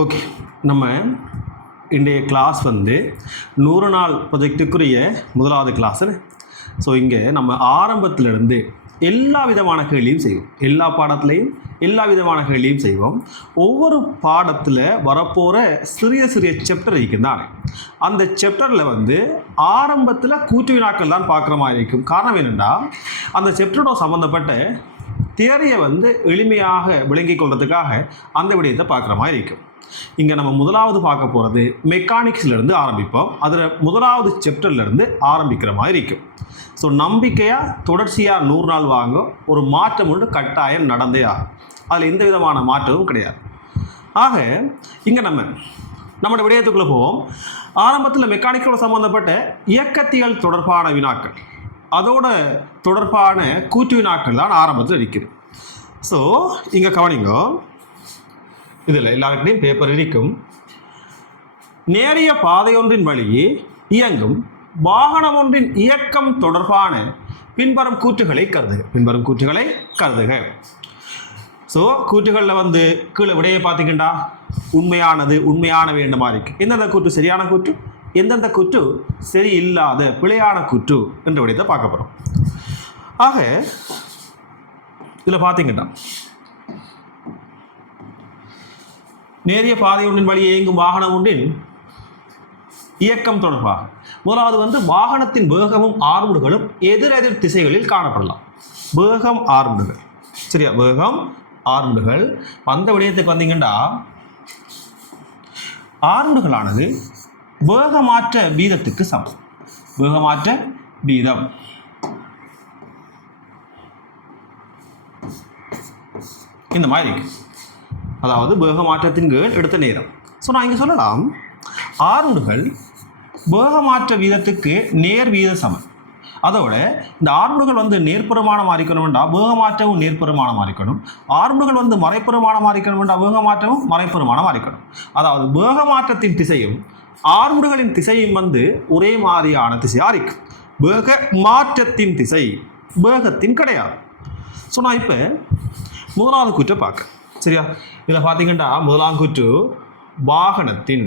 Okay, நம்ம இன்றைய class வந்து 100 நாள் ப்ரொஜெக்டுக்குரிய முதலாவது கிளாஸு. ஸோ இங்கே நம்ம ஆரம்பத்திலிருந்து எல்லா விதமான கேள்வியும் செய்வோம். எல்லா பாடத்துலேயும் எல்லா விதமான கேள்வியும் செய்வோம். ஒவ்வொரு பாடத்தில் வரப்போகிற சிறிய சிறிய சாப்டர் இருக்குதானே, அந்த சாப்டரில் வந்து ஆரம்பத்தில் கூற்று வினாக்கள் தான் பார்க்குற மாதிரி இருக்கும். காரணம் என்னென்னா, அந்த சாப்டரோட சம்மந்தப்பட்ட தியரியை வந்து எளிமையாக விளங்கி கொள்றதுக்காக அந்த விடயத்தை பார்க்குற மாதிரி இருக்கும். இங்கே நம்ம முதலாவது பார்க்க போகிறது மெக்கானிக்ஸ்லேருந்து ஆரம்பிப்போம். அதில் முதலாவது சாப்டர்லேருந்து ஆரம்பிக்கிற மாதிரி இருக்கும். ஸோ நம்பிக்கையாக தொடர்ச்சியாக 100 நாள் வாங்க ஒரு மாற்றம் ஒன்று கட்டாயம் நடந்தே ஆகும். அதில் எந்த விதமான மாற்றமும் கிடையாது. ஆக இங்கே நம்மளோட விடயத்துக்குள்ளே போவோம். ஆரம்பத்தில் மெக்கானிக்கோட சம்மந்தப்பட்ட இயக்கத்தியல் தொடர்பான வினாக்கள், அதோட தொடர்பான கூற்று வினாக்கள் தான் ஆரம்பத்தில் இருக்குது. ஸோ இங்கே கவனிங்க, இதில் எல்லாருக்கிட்டையும் பேப்பர் இருக்கும். நேரிய பாதையொன்றின் வழியே இயங்கும் வாகனம் ஒன்றின் இயக்கம் தொடர்பான பின்வரும் கூற்றுகளை கருதுக. ஸோ கூற்றுகளில் வந்து கீழே விடையை பார்த்தீங்கன்னா உண்மையானது, உண்மையான வேண்டுமா இருக்கு. எந்தெந்த கூற்று சரியான கூற்று, எந்தெந்த கூற்று சரி இல்லாத பிழையான கூற்று என்ற விடயத்தை பார்க்க போகிறோம். ஆக இதில் பார்த்தீங்கன்னா நேரிய பாதை ஒன்றின் வழியே இயங்கும் வாகனம் ஒன்றின் இயக்கம் தொடர்பாக முதலாவது வந்து வாகனத்தின் வேகமும் ஆர்முடுகளும் எதிரெதிர் திசைகளில் காணப்படலாம். வேகம் ஆர்முடுகள், சரியா, வேகம் ஆர்முடுகள். அந்த விடயத்துக்கு வந்தீங்கன்னா ஆர்முடுகளானது வேகமாற்ற வீதத்துக்கு சமம். வேகமாற்ற வீதம் இந்த மாதிரி இருக்கு. அதாவது வேகமாற்றத்தின் கீழ் எடுத்த நேரம். ஸோ நான் இங்கே சொல்லலாம், ஆர்முடுகள் வேகமாற்ற வீதத்துக்கு நேர் வீத சமம். அதோட இந்த ஆர்முடுகள் வந்து நேர்ப்புறமான மாறிக்கணும்டா வேகமாற்றமும் நேர்ப்புறமான மாறிக்கணும். ஆர்முடுகள் வந்து மறைப்புறமான மாறிக்கணும்டா வேகமாற்றமும் மறைப்புறமான மாறிக்கணும். அதாவது வேகமாற்றத்தின் திசையும் ஆர்முடுகளின் திசையும் வந்து ஒரே மாதிரியான திசையாக இருக்கு. வேக மாற்றத்தின் திசை வேகத்தின் கிடையாது. ஸோ நான் இப்போ முதலாவது கூற்றை பார்க்க, சரியா. இதில் பார்த்தீங்கன்னா முதலாம் கூற்று வாகனத்தின்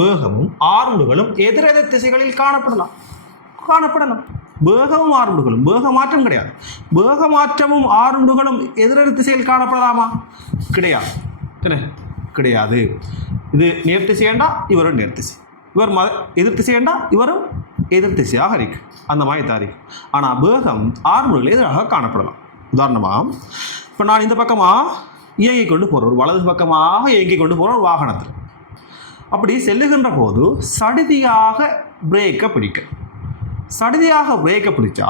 வேகமும் ஆர்முடுகளும் எதிரெதிர் திசைகளில் காணப்படலாம். வேகமும் ஆர்முடுகளும், வேக மாற்றம் கிடையாது. வேக மாற்றமும் ஆர்முடுகளும் எதிரெதிர் திசையில் காணப்படலாமா? கிடையாது. இது நேர் திசையண்டா இவரும் நேர் திசை, இவர் எதிர் திசையண்டா இவரும் எதிர் திசையாக இருக்கு. அந்த மாதிரி தான் இருக்கு. ஆனால் வேகம் ஆர்முடுகள் எதிராக காணப்படலாம். உதாரணமாக இப்போ நான் இந்த பக்கமாக இயங்கிக் கொண்டு போகிறேன், ஒரு வலது பக்கமாக இயங்கிக் கொண்டு போகிறேன் ஒரு வாகனத்தில். அப்படி செல்லுகின்ற போது சடுதியாக பிரேக்கை பிடிச்சா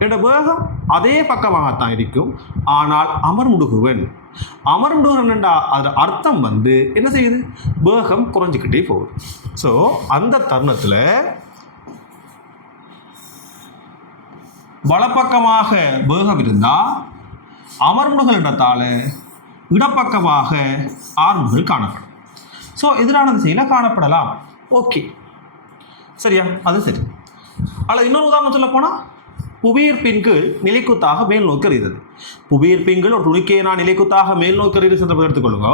என்னோட வேகம் அதே பக்கமாகத்தான் இருக்கும். ஆனால் அமர்முடுகுவன் என்றா அதோட அர்த்தம் வந்து என்ன செய்யுது, வேகம் குறைஞ்சிக்கிட்டே போகுது. ஸோ அந்த தருணத்தில் வலப்பக்கமாக வேகம் இருந்தால் அமர்முடுகள் இடத்தால் இடப்பக்கமாக ஆர்முடுகள் காணப்படும். ஸோ எதிரான திசையில் காணப்படலாம். ஓகே, சரியா, அது சரி. அல்லது இன்னொரு உதாரணம் சொல்ல போனால், புவியீர்ப்பின் கீழ் நிலைக்குத்தாக மேல் நோக்கி எறிகிறது. புவியீர்ப்பின் கீழ் ஒரு துணிக்கையை நிலைக்குத்தாக மேல் நோக்கி எறிகிற சந்தர்ப்பத்தை எடுத்துக்கொள்ளுங்க.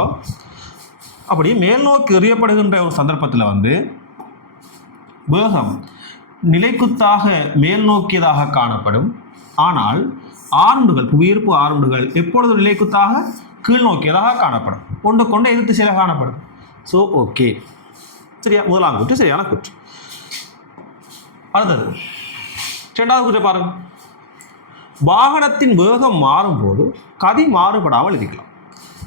அப்படி மேல் நோக்கி எறியப்படுகின்ற ஒரு சந்தர்ப்பத்தில் வந்து வேகம் நிலைக்குத்தாக மேல் நோக்கியதாக காணப்படும். ஆனால் ஆர்முடுகள், புவியீர்ப்பு ஆர்முடுகள் எப்பொழுது நிலைக்குத்தாக கீழ் நோக்கியதாக காணப்படும், கொண்டு எதிர்த்து சில காணப்படும். ஸோ ஓகே, சரியா, முதலாம் கூற்று சரியான கூற்று. அடுத்தது இரண்டாவது கூற்றை பாருங்க. வாகனத்தின் வேகம் மாறும்போது கதி மாறுபடாமல் இருக்கலாம்.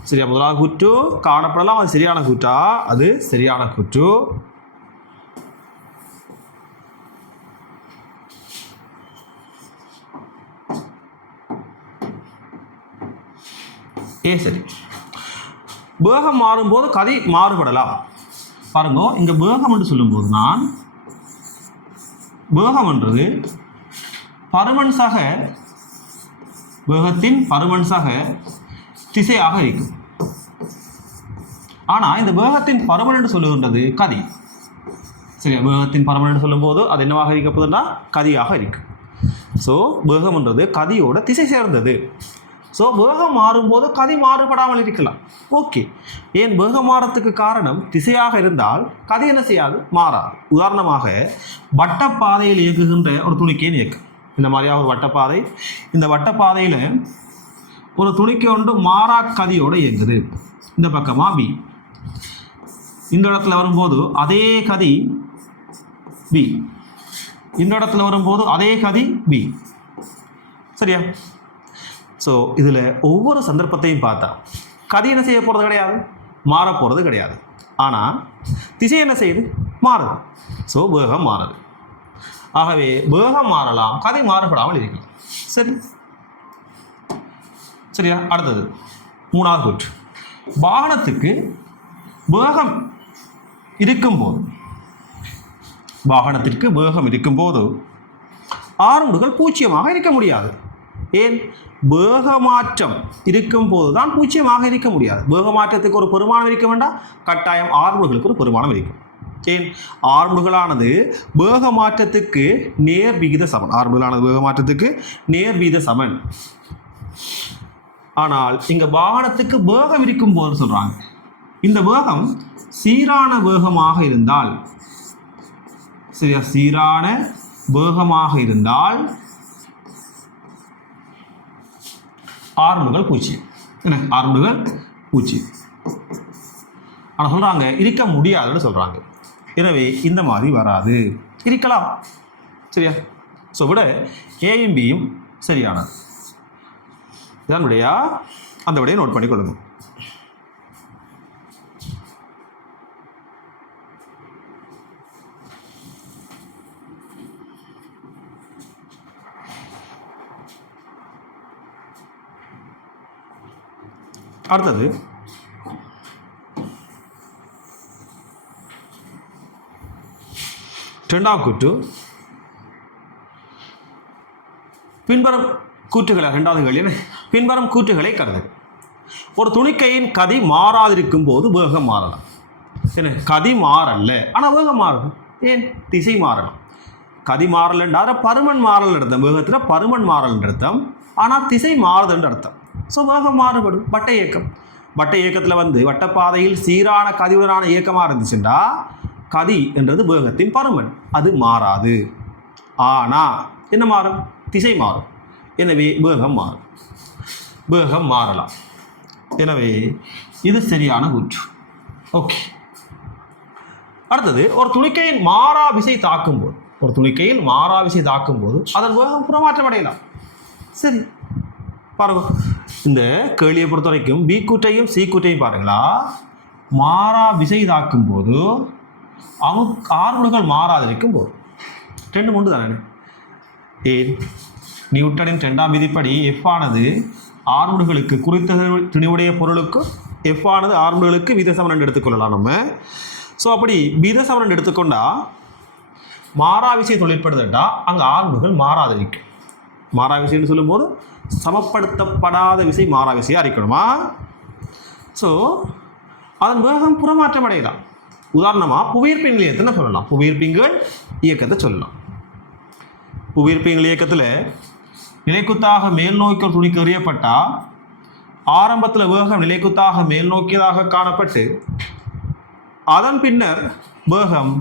சரியா, முதலாவது கூற்று காணப்படலாம், அது சரியான கூற்றா? அது சரியான கூற்று. சரி, வேகம் மாறும்போது கதி மாறுபடலாம். பாருங்க, இங்க வேகம் என்று சொல்லும்போது நான் வேகம்ன்றது பருமன்சாக, வேகத்தின் பருமன்சாக திசையாக இருக்கும். ஆனால் இந்த வேகத்தின் பருமன் என்று சொல்லுகின்றது கதி. சரியா, வேகத்தின் பருமன் என்று சொல்லும்போது அது என்னவாக இருக்கப்போதுன்னா கதியாக இருக்கும். ஸோ வேகம்ன்றது கதியோட திசை சேர்ந்தது. ஸோ வேகம் மாறும்போது கதி மாறுபடாமல் இருக்கலாம். ஓகே, ஏன் வேகம் மாறத்துக்கு காரணம் திசையாக இருந்தால் கதி என்ன செய்யாது, மாறாது. உதாரணமாக வட்டப்பாதையில் இயக்குகின்ற ஒரு துணிக்கையின் இயக்கம், இந்த மாதிரியா ஒரு வட்டப்பாதை, இந்த வட்டப்பாதையில் ஒரு துணிக்கை ஒன்று மாறா கதியோடு இயங்குது. இந்த பக்கமாக பி, இந்த இடத்துல வரும்போது அதே கதி பி, இந்த இடத்துல வரும்போது அதே கதி பி. சரியா? ஸோ இதில் ஒவ்வொரு சந்தர்ப்பத்தையும் பார்த்தா கதி என்ன செய்ய போகிறது கிடையாது, மாற போகிறது கிடையாது. ஆனால் திசை என்ன செய்யுது, மாறுது. ஸோ வேகம் மாறுது. ஆகவே வேகம் மாறலாம், கதி மாறுபடாமல் இருக்கலாம். சரி, சரியா? அடுத்தது மூணாவது கூற்று, வாகனத்துக்கு வேகம் இருக்கும்போது, வாகனத்திற்கு வேகம் இருக்கும்போது ஆரம்புகள் பூஜ்ஜியமாக இருக்க முடியாது. ஏன்? வேகமாற்றம் இருக்கும்போது தான் பூஜ்ஜியமாக இருக்க முடியாது. வேகமாற்றத்துக்கு ஒரு பெருமானம் இருக்க வேண்டாம், கட்டாயம் ஆரம்புகளுக்கு ஒரு பெருமானம் இருக்கும். ஏன்? ஆரம்புகளானது வேகமாற்றத்துக்கு நேர் விகித சமன். ஆரம்புகளானது வேகமாற்றத்துக்கு நேர் விகித சமன். ஆனால் இங்கே வாகனத்துக்கு வேகம் இருக்கும்போது சொல்கிறாங்க, இந்த வேகம் சீரான வேகமாக இருந்தால், சரியா, சீரான வேகமாக இருந்தால் ஆரம்புகள் பூஜ்ஜியம். என்ன? ஆரம்புகள் பூஜ்ஜியம். ஆனால் சொல்கிறாங்க இருக்க முடியாதுன்னு சொல்கிறாங்க. எனவே இந்த மாதிரி வராது, இருக்கலாம். சரியா? ஸோ விட ஏயும் பியும் சரியானது. இதான் விடையா? அந்த விடையை நோட் பண்ணி கொள்ளுங்க. அடுத்தது இரண்டாவது கூற்று, பின்வரும் கூற்றுகளை, இரண்டாவது கேள்வி, பின்வரும் கூற்றுகளை கருது. ஒரு துணிக்கையின் கதி மாறாதிருக்கும் போது வேகம் மாறலாம். என்ன? கதி மாறல ஆனால் வேகம் மாறுது. ஏன்? திசை மாறலாம். கதி மாறலன்ற பருமன் மாறல் அர்த்தம், வேகத்தில் பருமன் மாறல் அர்த்தம், ஆனால் திசை மாறுதுன்ற அர்த்தம். ஸோ வேகம் மாறுபடும். வட்ட இயக்கம், வட்ட இயக்கத்தில் வட்டப்பாதையில் சீரான கதியுடனான இயக்கமாக இருந்துச்சுன்னா கதி என்றது வேகத்தின் பருமன், அது மாறாது. ஆனால் என்ன மாறும்? திசை மாறும். எனவே வேகம் மாறும், வேகம் மாறலாம். எனவே இது சரியான கூற்று. ஓகே, அடுத்தது ஒரு துணிக்கையின் மாறா விசை தாக்கும்போது, ஒரு துணிக்கையில் மாறா விசை தாக்கும்போது அதன் வேகம் புறமாற்றம் அடையலாம். சரி பாருங்க, இந்த கேள்வியை பொறுத்த வரைக்கும் பி கூற்றையும் சி கூற்றையும் பாருங்களா, மாறா விசை தாக்கும் போது ஆர்முடுகள் மாறாதிருக்கும் போது ரெண்டு மூன்று தானே. ஏன்? நியூட்டனின் 2ஆம் விதிப்படி எஃப் ஆனது ஆர்முடுகளுக்கு குறித்த துணிவுடைய பொருளுக்கு எஃப் ஆனது ஆர்முடுகளுக்கு வித சமன் எடுத்துக்கொள்ளலாம் நம்ம. ஸோ அப்படி வித சமன் எடுத்துக்கொண்டா மாறா விசை தொழிற்படுதா அங்கே ஆர்முடுகள் மாறாதிருக்கும். மாறா விசைன்னு சொல்லும்போது சமப்படுத்தப்படாத விசை மாறா விசையாக அறிக்கணுமா. ஸோ அதன் வேகம் புறமாற்றம் அடையலாம். உதாரணமாக புவியீர்ப்பின் இயக்கத்தை சொல்லலாம், புவியீர்ப்பிங்கள் இயக்கத்தை சொல்லலாம். புவியீர்ப்பிங்கள் இயக்கத்தில் நிலைக்குத்தாக மேல் நோக்கி ஒரு துணிக்கு எறியப்பட்டால் ஆரம்பத்தில் வேகம் நிலைக்குத்தாக மேல் நோக்கியதாக காணப்பட்டு அதன் பின்னர் வேகம்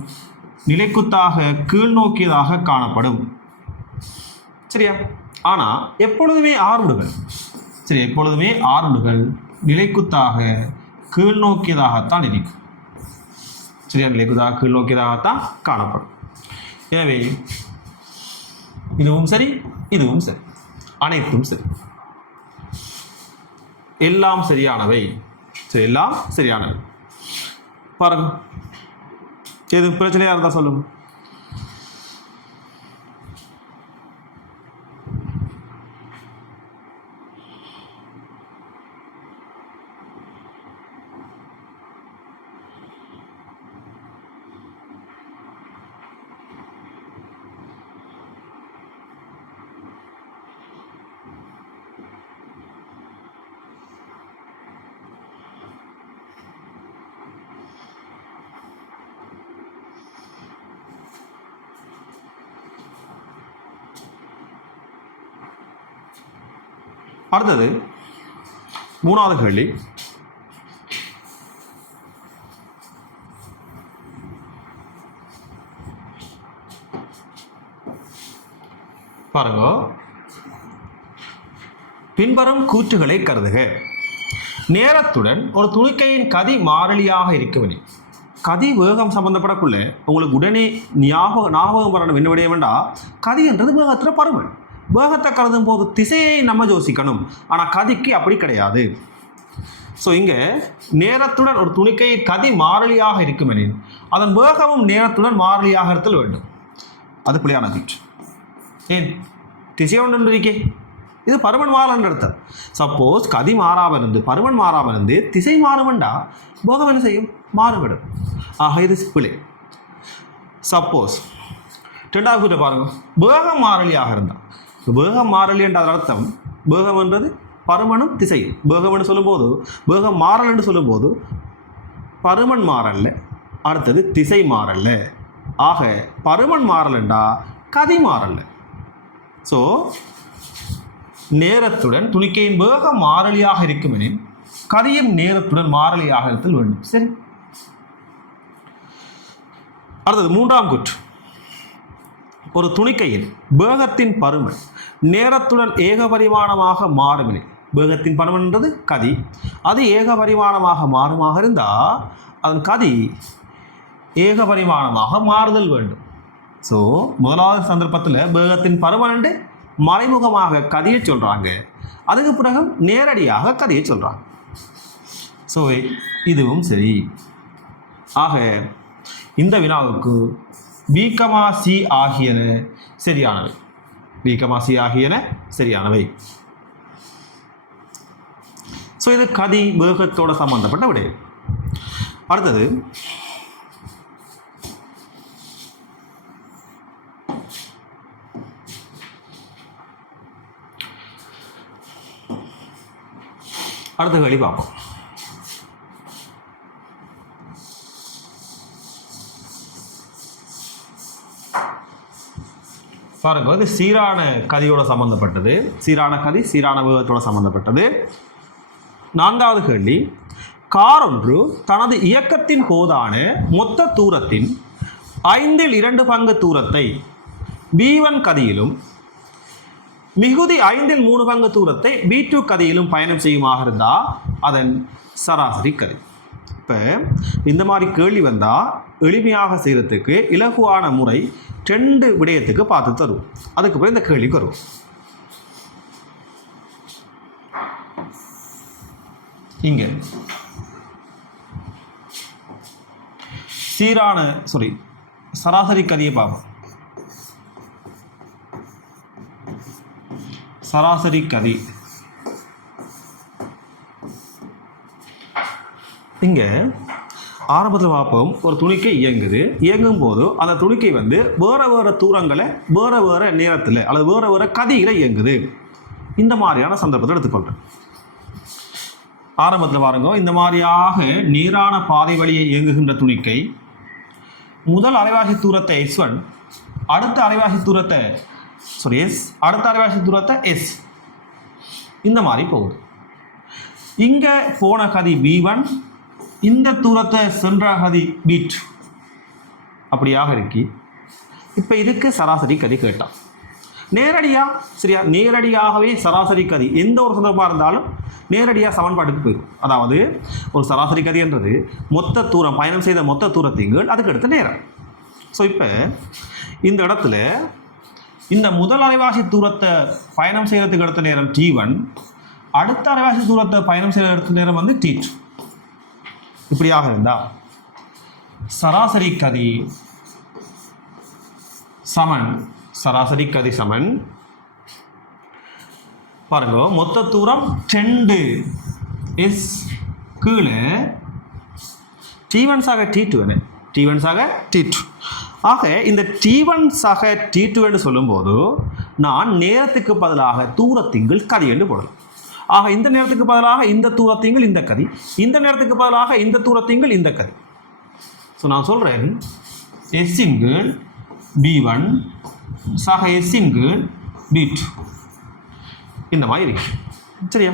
நிலைக்குத்தாக கீழ் நோக்கியதாக காணப்படும். சரியா? ஆனால் எப்பொழுதுமே ஆர்முடுகள், சரி, எப்பொழுதுமே ஆர்முடுகள் நிலைக்குத்தாக கீழ் நோக்கியதாகத்தான் இருக்கும். சரியா? நிலைக்குத்தாக கீழ் நோக்கியதாகத்தான் காணப்படும். எனவே இதுவும் சரி, இதுவும் சரி, அனைத்தும் சரி, எல்லாம் சரியானவை. சரி, எல்லாம் சரியானவை. பாருங்க, எது பிரச்சனையாக இருந்தால் சொல்லுங்க. அடுத்தது மூணாவது கேள்வி பாருங்க. பின்வரும் கூற்றுகளை கருதுக. நேரத்துடன் ஒரு துணிக்கையின் கதி மாறிலியாக இருக்கவில்லை. கதி வேகம் சம்பந்தப்படக்குள்ள உங்களுக்கு உடனே ஞாபகம் வரணும் என்ன விட வேண்டாம். கதி என்றது வேகத்தில் பருமன். வேகத்தை கருதும் போது திசையை நம்ம யோசிக்கணும். ஆனால் கதிக்கு அப்படி கிடையாது. ஸோ இங்கே நேரத்துடன் ஒரு துணிக்கையின் கதி மாறிலியாக இருக்குமெனின் அதன் வேகமும் நேரத்துடன் மாறிலியாக இருத்தல் வேண்டும். அது பிள்ளையான கூற்று. ஏன் திசை ஒன்று இருக்கே, இது பருமன் மாறல் அர்த்தம். சப்போஸ் கதி மாறாமல் இருந்து பருமன் மாறாமல் இருந்து திசை மாறுமெண்டா வேகம் என்ன செய்யும்? மாறுபடும். ஆக இது பிள்ளை. சப்போஸ் ரெண்டாவது கூற்றை பாருங்க. வேகம் மாறலியாக இருந்தால், வேகம் மாறலி என்ற அர்த்தம் வேகம் என்றது பருமனும் திசையும். வேகம் என்று சொல்லும்போது வேகம் மாறல் என்று சொல்லும்போது பருமன் மாறல்ல, அடுத்தது திசை மாறல்ல. ஆக பருமன் மாறலண்டா கதி மாறல்ல. ஸோ நேரத்துடன் துணிக்கையின் வேகம் மாறலியாக இருக்குமெனின் கதியும் நேரத்துடன் மாறலியாக இருத்தல் வேண்டும். சரி, அடுத்தது மூன்றாம் கூற்று. ஒரு துணிக்கையின் வேகத்தின் பருமன் நேரத்துடன் ஏகபரிமாணமாக மாறுமெனின், வேகத்தின் பருமன் என்றது கதி, அது ஏகபரிமாணமாக மாறுமாக இருந்தால் அதன் கதி ஏகபரிமாணமாக மாறுதல் வேண்டும். ஸோ முதலாவது சந்தர்ப்பத்தில் வேகத்தின் பருமன் என்று மறைமுகமாக கதியை சொல்கிறாங்க, அதுக்கு பிறகு நேரடியாக கதியை சொல்கிறாங்க. ஸோ இதுவும் சரி. ஆக இந்த வினாவுக்கு B, C ஆகியன சரியானவை. B, C ஆகியன சரியானவை. ஸோ இது கதி வேகத்தோடு சம்பந்தப்பட்ட விடை. அடுத்தது அடுத்த கேள்வி பார்ப்போம். பாருங்க, இது சீரான கதியோட சம்பந்தப்பட்டது. சீரான கதி சீரான வேகத்தோட சம்பந்தப்பட்டது. நான்காவது கேள்வி. கார் ஒன்று தனது இயக்கத்தின் போதான மொத்த தூரத்தின் 2/5 பங்கு தூரத்தை B1 கதியிலும் மிகுதி 3 பங்கு தூரத்தை B2 கதியிலும் பயணம் செய்யுமாக இருந்தால் அதன் சராசரி கதி. இப்போ இந்த மாதிரி கேள்வி வந்தால் எளிமையாக செய்கிறதுக்கு இலகுவான முறை 2 விடயத்துக்கு பார்த்து தரும். அதுக்கு பிறகு இந்த கேள்விக்கு வரும். இங்கே சராசரி கதியை பார்ப்போம். சராசரி கதி இங்கே ஆரம்பத்தில் பார்ப்போம். ஒரு துணிக்கை இயங்கும் போது அந்த துணிக்கை வேறு தூரங்களை வேறு நேரத்தில் அல்லது வேறு கதியில் இயங்குது. இந்த மாதிரியான சந்தர்ப்பத்தை எடுத்துக்கொள்கிறேன். ஆரம்பத்தில் பாருங்க, இந்த மாதிரியாக நேரான பாதை வழியை இயங்குகின்ற துணிக்கை முதல் அரைவாசி தூரத்தை S1, அடுத்த அரைவாசி தூரத்தை S, இந்த மாதிரி போகுது. இங்கே போன கதி B1, இந்த தூரத்தை சென்ற கதி B2, அப்படியாக இருக்கு. இப்போ இதுக்கு சராசரி கதி கேட்டான். நேரடியாகவே சராசரி கதி எந்த ஒரு சந்தர்ப்பமாக இருந்தாலும் நேரடியாக சமன்பாட்டுக்கு போயிடும். அதாவது ஒரு சராசரி கதி என்றது மொத்த தூரம், பயணம் செய்த மொத்த தூரத்திங்கள் அதுக்கு அடுத்த நேரம். ஸோ இப்போ இந்த இடத்துல இந்த முதல் அரைவாசி தூரத்தை பயணம் செய்கிறதுக்கு அடுத்த நேரம் T1, அடுத்த அரைவாசி தூரத்தை பயணம் செய்கிற அடுத்த நேரம் T2. இப்படியாக இருந்தால் சராசரி கதி சமன் பாருங்க, மொத்த தூரம் 2 S கீழே T1 சாக T2. ஆக இந்த T1 சாக T2 என்று சொல்லும்போது நான் நேரத்துக்கு பதிலாக தூரத்திங்கள் கதி என்று போடலாம். ஆக இந்த நேரத்துக்கு பதிலாக இந்த தூரத்திங்கள் இந்த கதி, இந்த நேரத்துக்கு பதிலாக இந்த தூரத்திங்கள் இந்த கதி. ஸோ நான் சொல்கிறேன் S இன் கீழ் B1 சாக S இன் கீழ் B2, இந்த மாதிரி இருக்கு. சரியா?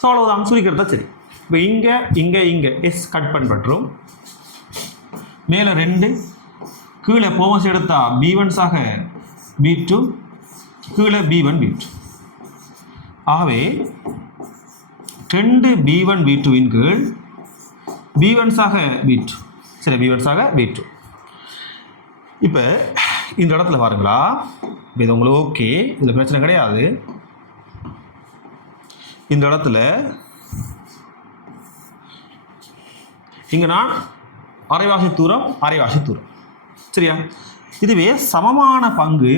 ஸோ ஸோ அவ்வளோதான் சுருக்கிறதா சரி. இப்போ இங்கே எஸ் கட் பண்ணப்பட்டுரும். மேலே 2 கீழே போமஸ் எடுத்தா B1 சாக B2 கீழே B1 B2. ஆகவே 2 B1 B2 இன் கீழ் B1 சாக B2. சரி, B1 சாக B2. இப்போ இந்த இடத்துல பாருங்களா, இது உங்களுக்கு ஓகே, இதில் பிரச்சனை கிடையாது. இந்த இடத்துல இங்கே நான் அரைவாசி தூரம் சரியா. இதுவே சமமான பங்கு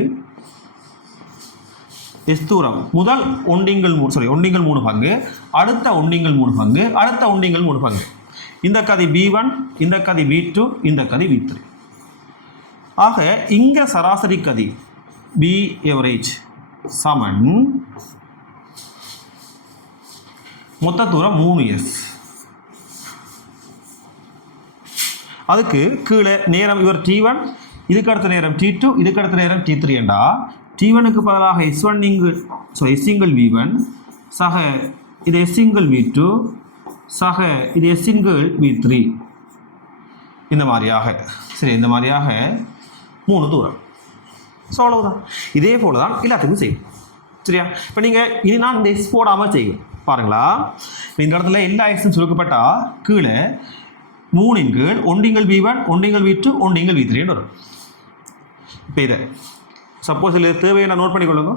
எஸ் தூரம் முதல் ஒண்டிங்கள் 3 பங்கு, அடுத்த ஒண்டிங்கள் 3 பங்கு, அடுத்த ஒண்டிங்கள் 3 பங்கு. இந்த கதி B1, இந்த கதி B2, இந்த கதி B3. ஆக இங்கே சராசரி கதி B average சமன் மொத்த தூரம் 3s. அதுக்கு கீழே நேரம் இவர் T1, இதுக்கு அடுத்த நேரம் T2, இதுக்கு அடுத்த நேரம் T3 என்றா T1க்கு பதிலாக S1 S single V1 சக இது S single V2 சக இது S single V3. இந்த மாதிரியாக சரி, இந்த மாதிரியாக 3 தூரம். ஸோ அவ்வளவுதான். இதே போல தான் எல்லாத்துக்கும் செய்யும் சரியா. இப்போ நீங்கள் இது நான் இந்த எஸ் போடாமல் செய்யும் பாருங்களா. இந்த இடத்துல எல்லா எக்ஸும் சுருக்கப்பட்டா கீழே 3 இன் கீழ் ஒண்டிங்கள் B1, ஒண்டிங்கள் V2, ஒண்டிங்கள் V3 வரும். இப்போ இதை சப்போஸ் இதில் தேவையை நான் நோட் பண்ணிக்கொள்ளுங்க.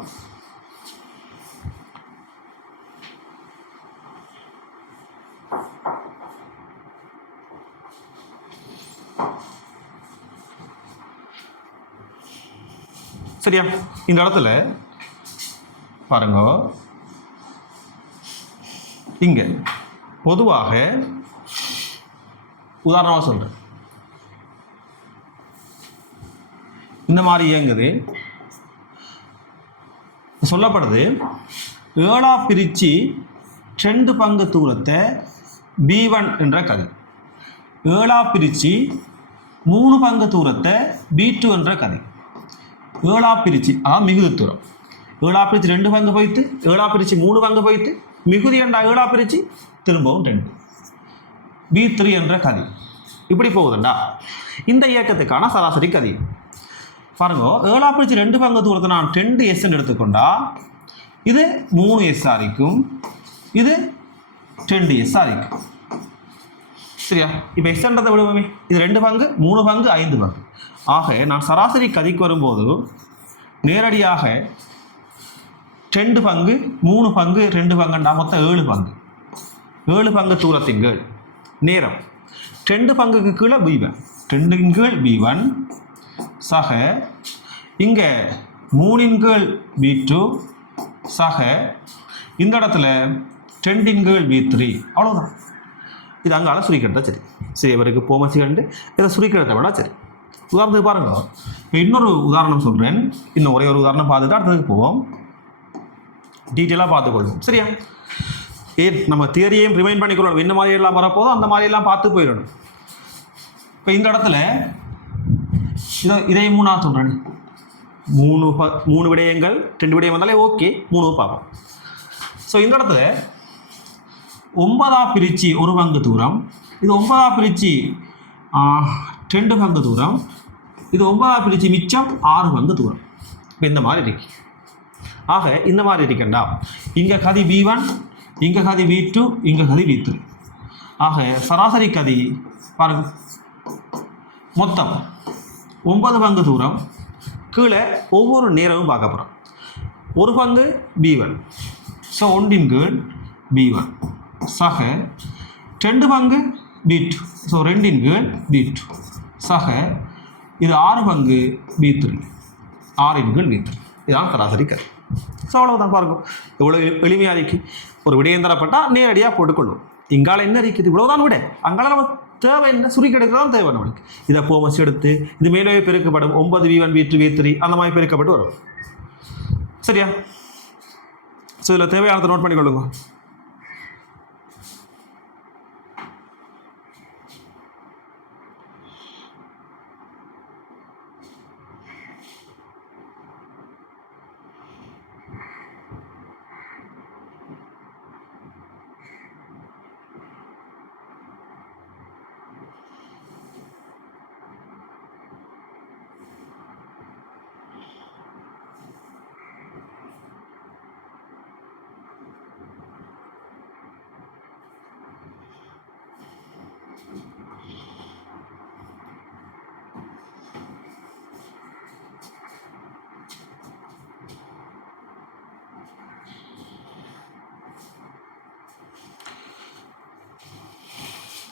சரியா. இந்த இடத்துல பாருங்க, இங்கே பொதுவாக உதாரணமாக சொல்கிறேன், இந்த மாதிரி இயங்குது சொல்லப்படுது. 7 பிரித்து 2 பங்கு தூரத்தை B1 என்ற கதி, 7 பிரித்து 3 பங்கு தூரத்தை B2 என்ற கதி. 7 பிரித்து அதான் மிகுதி தூரம். 7 பிரித்து 2 பங்கு போய்த்து, 7 பிரித்து 3 பங்கு போய்த்து, மிகுதி என்றா 7 பிரித்து திரும்பவும் 2 B3 என்ற கதி. இப்படி போகுதுண்டா இந்த இயக்கத்துக்கான சராசரி கதி. பாருங்க, 7 பிரித்து 2 பங்கு தூரத்தை நான் 2s எடுத்துக்கொண்டா இது 3s ஆரிக்கும், இது 2s ஆரிக்கும் சரியா. இப்போ எஸ்ன்றதை விடுவோமே, இது 2 பங்கு 3 பங்கு 5 பங்கு. ஆக நான் சராசரி கதிக்கு வரும்போது நேரடியாக 2 பங்கு 3 பங்கு 2 பங்குண்டா மொத்தம் 7 பங்கு. 7 பங்கு தூரத்தின் கீழ் நேரம் 2 பங்குக்கு கீழே B1, 2 இன் கீழ் B1 சக இங்கே 3 இன் கீழ் B2 சக இந்த இடத்துல 2 இன் கீழ் B3. அவ்வளோதான். இது அங்கால சுருக்கிறதா சரி. சரி, இவருக்கு போமசி கண்டு இதை சுருக்கிறத விட சரி. உதாரணத்துக்கு பாருங்க, இப்போ இன்னொரு உதாரணம் சொல்கிறேன். இன்னும் ஒரே ஒரு உதாரணம் பார்த்துட்டு அடுத்ததுக்கு போவோம், டீட்டெயிலாக பார்த்துக்கொள்வோம் சரியா. நம்ம தியரியையும் ரிமைண்ட் பண்ணிக்கொள்ளணும். என்ன மாதிரி எல்லாம் வரப்போதோ அந்த மாதிரியெல்லாம் பார்த்து போயிடணும். இப்போ இந்த இடத்துல இதை 3 சொல்கிறேன். 3 விடயங்கள் 2 விடயம் வந்தாலே ஓகே, 3 பார்ப்போம். ஸோ இந்த இடத்துல 9 பிரித்து 1 பங்கு தூரம், இது 9 பிரித்து 2 பங்கு தூரம், இது 9 பிரித்து மிச்சம் 6 பங்கு தூரம். இப்போ இந்த மாதிரி இருக்கு. ஆக இந்த மாதிரி இருக்கண்டா இங்கே கதி B1, இங்கே கதி B2, இங்கே கதி B3. ஆக சராசரி கதி பாருங்க, மொத்தம் 9 பங்கு தூரம். கீழே ஒவ்வொரு நேரமும் பார்க்க போகிறோம். 1 பங்கு B1, ஸோ 1 இன் கீழ் B1 சக 2 பங்கு B2, ஸோ 2 இன் கீழ் B2 சக இது 6 பங்கு B3, 6 இன் கீழ் B3. இதுதான் சராசரி கதி. ஸோ அவ்வளோதான். பாருங்க எவ்வளோ எளிமையாக இருக்கு. ஒரு விடயம் தரப்பட்டால் நேரடியாக போட்டுக்கொள்வோம். இங்கால என்ன இருக்குது, இவ்வளோதான் விட. அங்கால நம்ம தேவை என்ன, சுருக்கெடுக்க தான் தேவை நம்மளுக்கு. இதை போமஸ் எடுத்து இது மேலே பெருக்கப்படும் 9 V1 V2 V3 அந்த மாதிரி பெருக்கப்பட்டு வரும் சரியா. ஸோ இதில் தேவையானதை நோட் பண்ணிக்கொள்ளுங்க.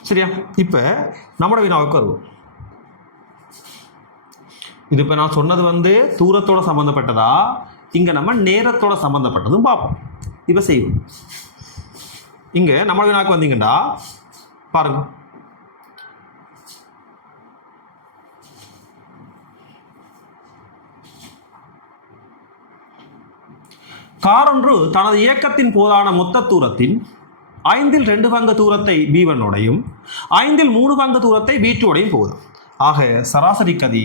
சரியா? இப்போ நம்மளோட வினாவுக்கு வருவோம். இது இப்போ நான் சொன்னது வந்து தூரத்தோட சம்மந்தப்பட்டதா, இங்கே நம்ம நேரத்தோட சம்மந்தப்பட்டதும் பார்ப்போம். இப்போ செய்வோம். இங்கே நம்ம வினாக்கு வந்தீங்கன்னா பாருங்க, காரொன்று தனது இயக்கத்தின் போதான மொத்த தூரத்தின் 2 பங்கு தூரத்தை B1 உடையும் 3 பங்கு தூரத்தை B2 உடையும் போகுது. ஆக சராசரி கதி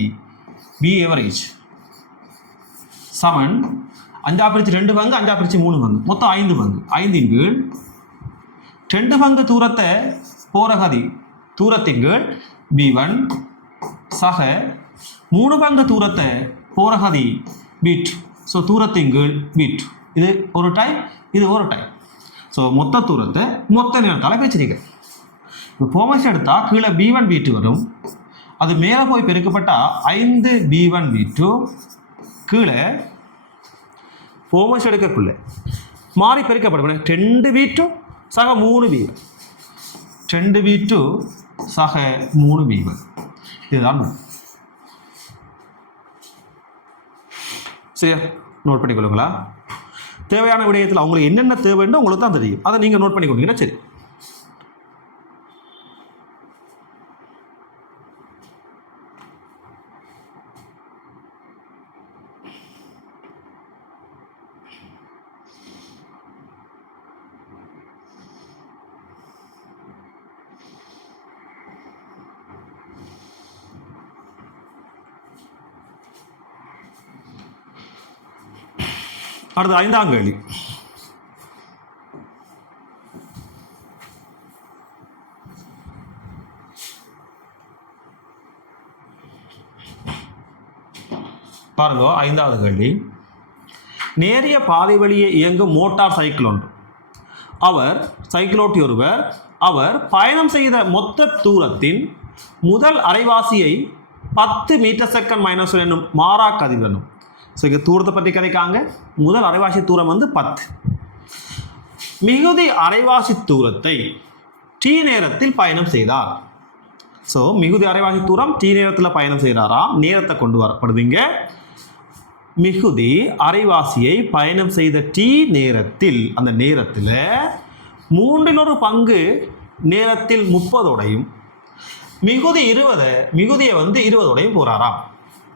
B average சமன் 5/2 பங்கு 5/3 பங்கு மொத்தம் 5 பங்கு 5 கீழ் 2 பங்கு தூரத்தை போற கதி தூரத்தின் கீழ் B1 சக 3 பங்கு தூரத்தை போற கதி B2. ஸோ தூரத்தின் கீழ் B2 இது ஒரு டைம், இது ஒரு டைம். ஸோ மொத்த தூரத்தை மொத்த நேரத்தால் பேச்சிருக்க. இப்போ போமஸ் எடுத்தால் கீழே B1 B2 வரும், அது மேலே போய் பெருக்கப்பட்டால் 5 B1 B2 கீழே போமஸ் எடுக்கக்குள்ள மாறி பெருக்கப்படும் 2 B2 சக 3 B1 2 B2 சக 3 B1. இதுதான் சரியா? நோட் பண்ணிக்கொள்ளுங்களா? தேவையான விடயத்தில் அவங்களுக்கு என்னென்ன தேவைன்னு உங்களுக்கு தான் தெரியும், அதை நீங்கள் நோட் பண்ணிக்கொண்டீங்கன்னா சரி. அடுத்து 5ஆம் கேள்வி. பாருங்க, 5வது கேள்வி. நேரிய பாதை வழியே இயங்கும் மோட்டார் சைக்கிள் ஒன்று. சைக்கிளோட்டி ஒருவர் அவர் பயணம் செய்த மொத்த தூரத்தின் முதல் அரைவாசியை 10 மீட்டர் செகண்ட் -1 என்னும் மாறா கதிர்வெண்ணும். ஸோ இங்கே தூரத்தை பற்றி கதைக்காங்க. முதல் அரைவாசி தூரம் வந்து 10. மிகுதி அரைவாசி தூரத்தை T நேரத்தில் பயணம் செய்தார். ஸோ மிகுதி அரைவாசி தூரம் T நேரத்தில் பயணம் செய்கிறாராம். நேரத்தை கொண்டு வரப்படுதுங்க. மிகுதி அரைவாசியை பயணம் செய்த T நேரத்தில், அந்த நேரத்தில் 3/1 பங்கு நேரத்தில் 30ஓடையும் மிகுதியை வந்து 20ஓடையும் போகிறாராம்.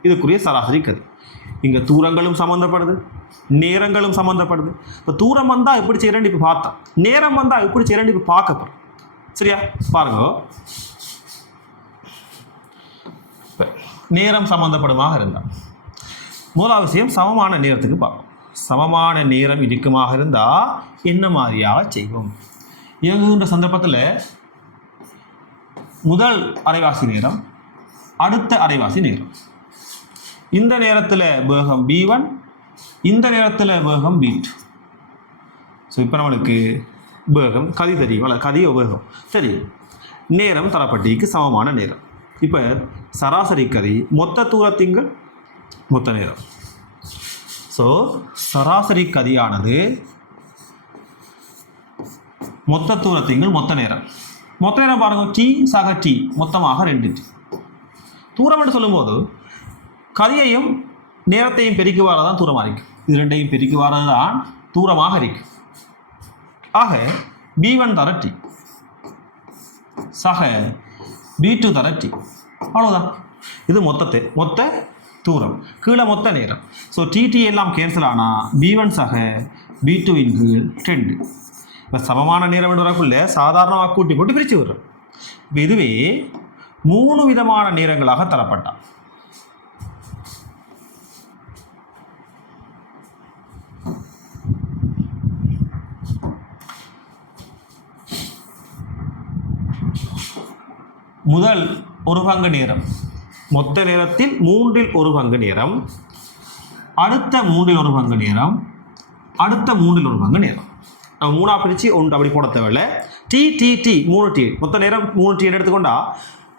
இதுக்குரிய சராசரி கதி. இங்கே தூரங்களும் சம்மந்தப்படுது, நேரங்களும் சம்மந்தப்படுது. இப்போ தூரம் வந்தால் எப்படி செய்யறேன்னு இப்போ பார்த்தோம், நேரம் வந்தால் எப்படி செய்யறேன்னு இப்போ பார்க்கப்படும். சரியா? பாருங்க, இப்போ நேரம் சம்மந்தப்படுமாக இருந்தால் முதலாவது விஷயம் சமமான நேரத்துக்கு பார்ப்போம். சமமான நேரம் இருக்குமாக இருந்தால் என்ன மாதிரியாக செய்வோம்? இயங்குகின்ற சந்தர்ப்பத்தில் முதல் அரைவாசி நேரம், அடுத்த அரைவாசி நேரம், இந்த நேரத்தில் வேகம் B1, இந்த நேரத்தில் வேகம் B2. ஸோ இப்போ நம்மளுக்கு வேகம் கதி தெரியும், கதியோ வேகம் தெரியும். நேரம் தரப்பட்டிக்கு சமமான நேரம். இப்போ சராசரி கதி மொத்த தூரத்திங்கள் மொத்த நேரம். ஸோ சராசரி கதியானது மொத்த தூரத்திங்கள் மொத்த நேரம். மொத்த நேரம் பாருங்க, T சக T மொத்தமாக 2T. தூரம் என்று சொல்லும்போது கதியையும் நேரத்தையும் பெருக்கி வரதான் தூரமாக இருக்கும். இது ரெண்டையும் பெருக்கி வரது தான் தூரமாக இருக்கும். ஆக B1 தர T சக B2 தர T. அவ்வளோதான். இது மொத்த தூரம் கீழே மொத்த நேரம். ஸோ TT எல்லாம் கேன்சல் ஆனால் B1 சக B2 கீழ் 2. இப்போ சமமான நேரம் என்று வரக்குள்ள சாதாரணமாக கூட்டி போட்டு பிரித்து விடுறோம். இப்போ இதுவே 3 விதமான நேரங்களாக தரப்பட்டான். முதல் 1 பங்கு நேரம், மொத்த நேரத்தில் 3/1 பங்கு நேரம், அடுத்த 3/1 பங்கு நேரம், அடுத்த 3/1 பங்கு நேரம். நம்ம 3ஆக பிரித்து ஒன்று அப்படி போட தேவையில்லை. T 3T மொத்த நேரம் 3T எடுத்துக்கொண்டா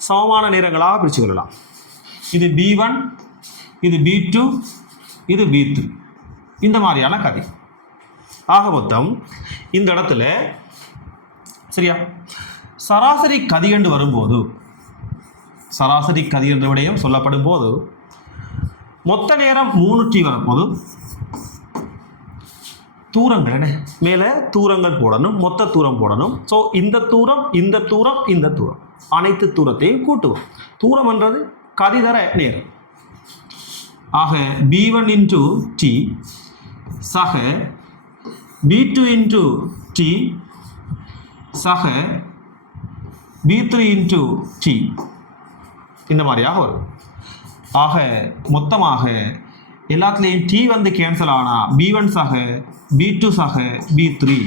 சமமான நேரங்களாக பிரித்து கொள்ளலாம். இது B1, இது B2, இது B3, இந்த மாதிரியான கதை. ஆக மொத்தம் இந்த இடத்துல சரியா சராசரி கதி என்று வரும்போது சராசரி கதி என்ற விடயம் சொல்லப்படும் போது மொத்த நேரம் 3t வரும்போது தூரங்கள் என்ன மேலே தூரங்கள் போடணும், மொத்த தூரம் போடணும். ஸோ இந்த தூரம் இந்த தூரம் இந்த தூரம் அனைத்து தூரத்தையும் கூட்டுவோம். தூரம் என்றது கதிதர நேரம். ஆக b1 இன்டு t சக b2 இன்டு t சக b3 இன்டு t இந்த மாதிரியாக வரும். ஆக மொத்தமாக எல்லாத்துலேயும் t வந்து கேன்சல் ஆனால் b1 சக b2 சக b3